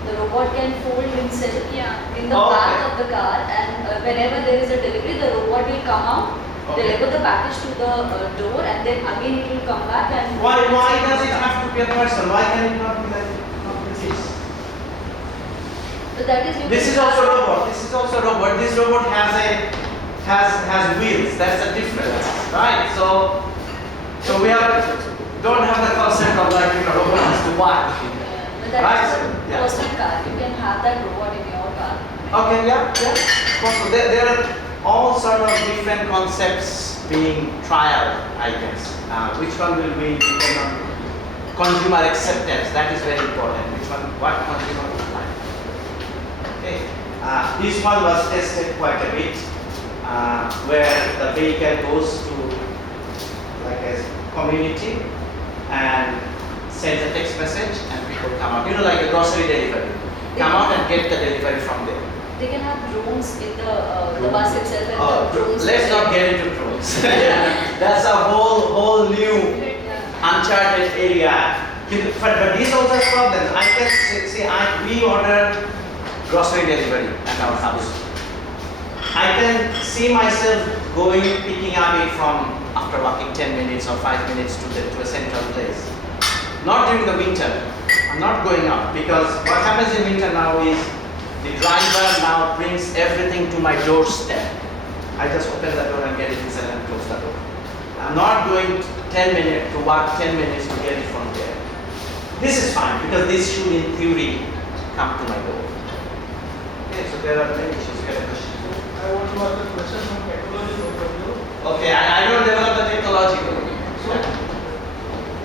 The robot can fold himself in the Oh, back okay. of the car, and whenever there is a delivery, the robot will come out, Okay. deliver the package to the door, and then again it will come back and. Why does it have to be a person? Why can it not be like this? So that is. This is also robot. This is also robot. This robot has wheels. That's the difference, right? So we don't have the concept of like a robot has to walk. But that is Right. a Yeah. personal car. You can have that robot in your car. Okay, yeah. Of course, so there are all sort of different concepts being trialed, I guess. Which one will be depend on consumer acceptance? That is very important. What consumer will like? Okay. This one was tested quite a bit, where the vehicle goes to like a community and sends a text message, and people come out. You know, like a grocery delivery. Come out and get the delivery from there. They can have drones in the bus itself, and Oh, the drones. let's not get into drones. That's a whole new uncharted area. But this also has problems. I can see, we order grocery delivery at our house. I can see myself picking up it from after walking 10 minutes or 5 minutes to a central place. Not during the winter. I'm not going out, because what happens in winter now is the driver now brings everything to my doorstep. I just open the door and get it inside and close the door. I'm not going 10 minutes to walk 10 minutes to get it from there. This is fine, because this should in theory come to my door. Okay, so there are many issues. You have a question? I want to ask a question from technology point of view. Okay, I don't develop the technology. So,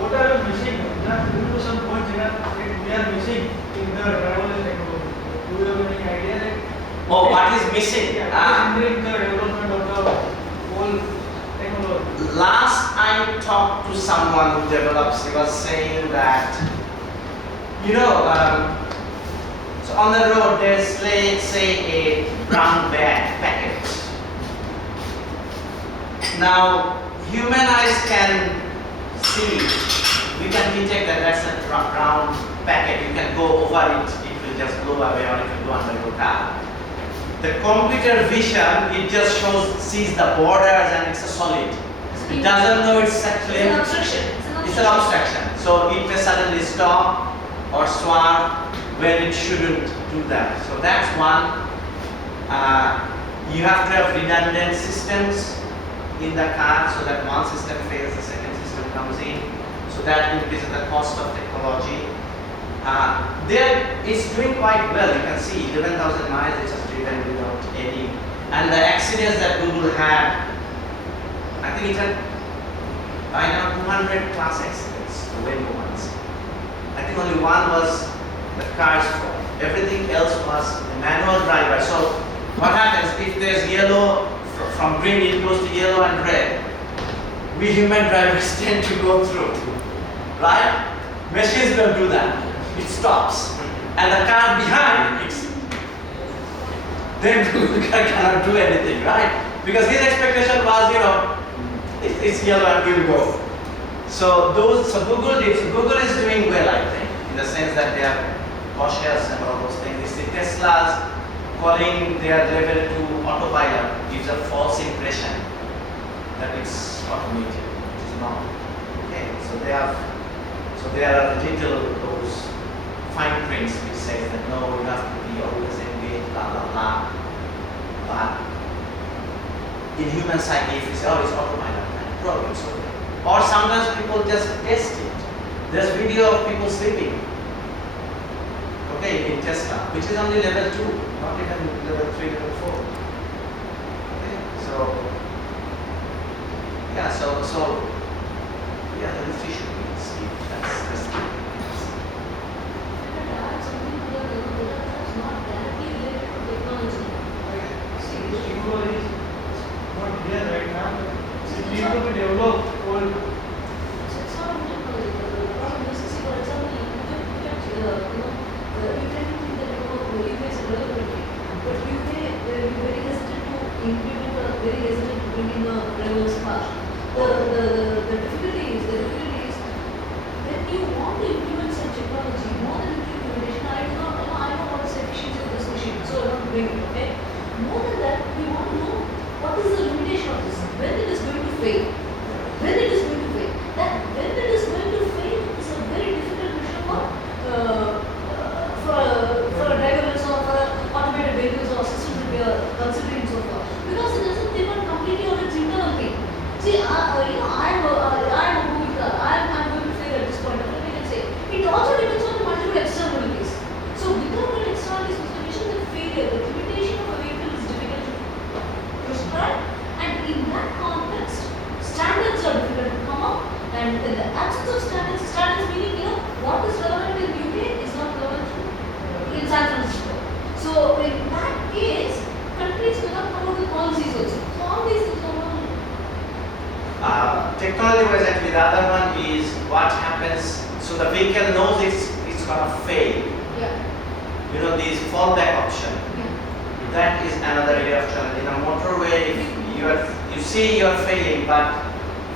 what are you missing? There are some points that we are missing in the driverless technology. Do you have any idea that? Oh, what is missing? Hindering the development of the whole technology. Last I talked to someone who develops, he was saying that, so on the road there's, let's say, a brown bag packet. Now, human eyes can see, we can detect that that's a brown packet. You can go over it, it will just blow away or it will go under your car. The computer vision, it just sees the borders and it's a solid. It doesn't know it's actually It's an obstruction. It's an obstruction. So it may suddenly stop or swerve when it shouldn't do that. So that's one. You have to have redundant systems in the car so that one system fails, the second system comes in. So that increases the cost of technology. It's doing quite well. You can see 11,000 miles it has driven without any. And the accidents that Google had, I think it had by now 200 plus accidents, the Waymo ones. I think only one was the car's fault. Everything else was a manual driver. So what happens if there's yellow, from green it goes to yellow and red? We human drivers tend to go through, right? Machines don't do that. It stops. And the car behind, then Google cannot do anything, right? Because his expectation was, it's yellow and we'll go. So Google is doing well, I think, in the sense that they are cautious and all those things. You see, Tesla's calling their level 2 autopilot gives a false impression that it's automated, which is not. Okay, so there are little those fine prints which says that no, you have to be always engaged, blah blah blah. But in human psyche, if you say, oh, it's autopilot, probably it's okay. Or sometimes people just test it. There's video of people sleeping. Okay, in Tesla, which is only level 2, not even level 3, level 4. Okay, so the lift should be steep. That's the thing. Technology is not here right now. It needs to be developed. It's not only technology. The problem is, see, for example, you can think that UK is relatively, but UK will be very hesitant to implement or very hesitant to bring in a driverless car. The difficulty is when you want to implement such technology, more than implementation, I know what is the efficiency of this machine, so I want to bring it, okay? More than that, we want to know what is the limitation of this, when it is going to fail. When it is going to fail. That when it is going to fail is a very difficult mission for a driverless or for automated vehicles or systems that we are considering so far. Because it doesn't depend completely on its internal thing. See, I'm a Google car. I'm going to fail at this point of time. We can say it also depends on the multiple externalities. So without the externalities, Mr. Mission, the failure, the limitation of a vehicle is difficult to prescribe. And in that context, standards are difficult to come up. And in the absence of standards meaning, what is relevant in UK is not relevant in San Francisco. So in that case, countries cannot come up with policies also. So all these things are wrong. Technology-wise, actually, the other one is what happens. So the vehicle knows it's gonna fail. Yeah. These fallback option. Yeah. That is another area of challenge. In a motorway, if you see you're failing, but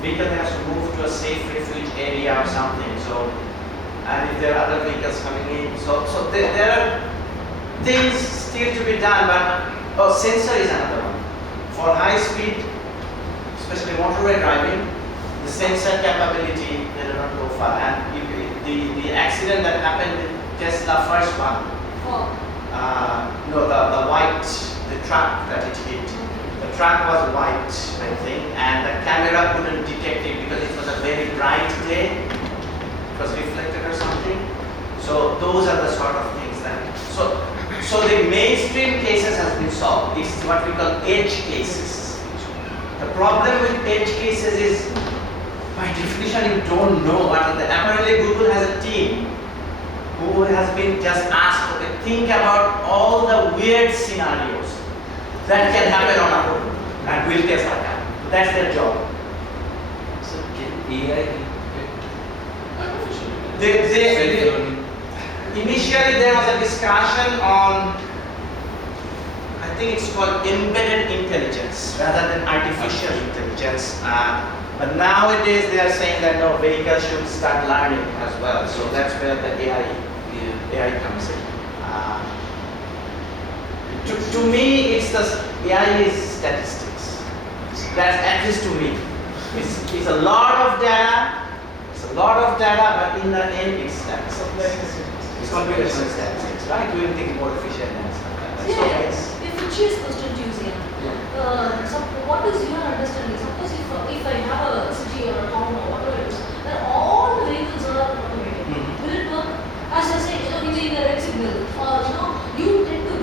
vehicle has to move to a safe refuge area or something. So, and if there are other vehicles coming in, so there are things still to be done. But sensor is another one. For high speed, especially motorway driving, the sensor capability they do not go far. And the accident that happened with Tesla first one, the white, the truck that it hit. The truck was white, I think, and the camera couldn't detect it because it was a very bright day. It was reflected or something. So those are the sort of things that. So the mainstream cases has been solved. It's what we call edge cases. The problem with edge cases is, by definition, you don't know what are the. Apparently, Google has a team who has been just asked to think about all the weird scenarios that can happen on a road and will test that. That's their job. So can AI help artificial They initially there was a discussion on, I think it's called embedded intelligence rather than artificial intelligence. But nowadays they are saying that no, vehicles should start learning as well. So that's where the AI comes in. To me, it's the AI is statistics. That's at least to me. It's a lot of data. It's a lot of data, but in the end, it's statistics. It's computational statistics, right? Doing things more efficient and stuff like that. So Yeah, it's if you choose question to use here, so what is your understanding? Suppose if I have a city or a town or whatever it is, then all the vehicles are automated. Will it work? As I say, in a red signal, you tend to,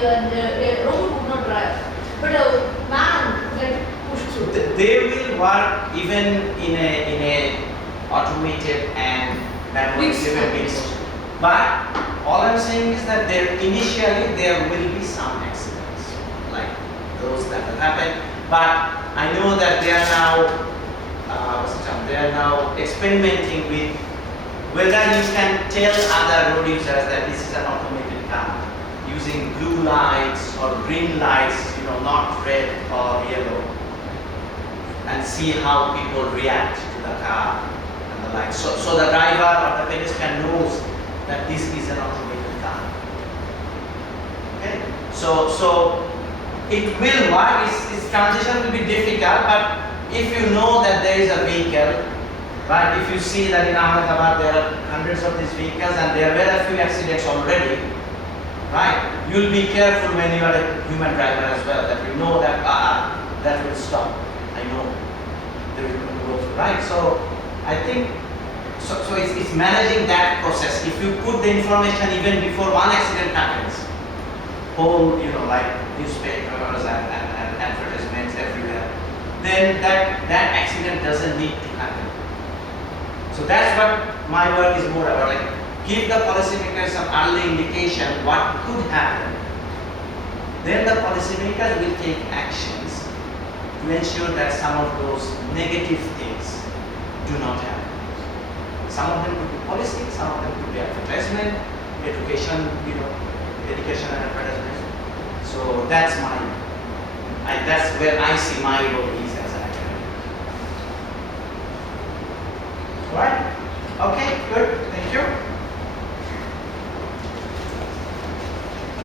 a robot would not drive, but a man can push through. they will work even in a automated and manually driven vehicles. But all I'm saying is that initially there will be some accidents, like those that will happen. But I know that they are now experimenting with whether you can tell other road users that this is an automated car using blue lights or green lights, not red or yellow, and see how people react to the car and the lights. So the driver or the pedestrian knows that this is an automated car. Okay? So it will work. Its transition will be difficult, but if you know that there is a vehicle, right? If you see that in Ahmedabad there are hundreds of these vehicles and there were a few accidents already, right? You'll be careful when you are a human driver as well, that you know that that will stop. I know there will go through, right? So I think so it's managing that process. If you put the information even before one accident happens, whole like newspapers and advertisements everywhere, then that accident doesn't need to happen. So that's what my work is more about, like give the policymakers some early indication what could happen. Then the policymakers will take actions to ensure that some of those negative things do not happen. Some of them could be policy, some of them could be advertisement, education, education and advertisement. So that's where I see my role is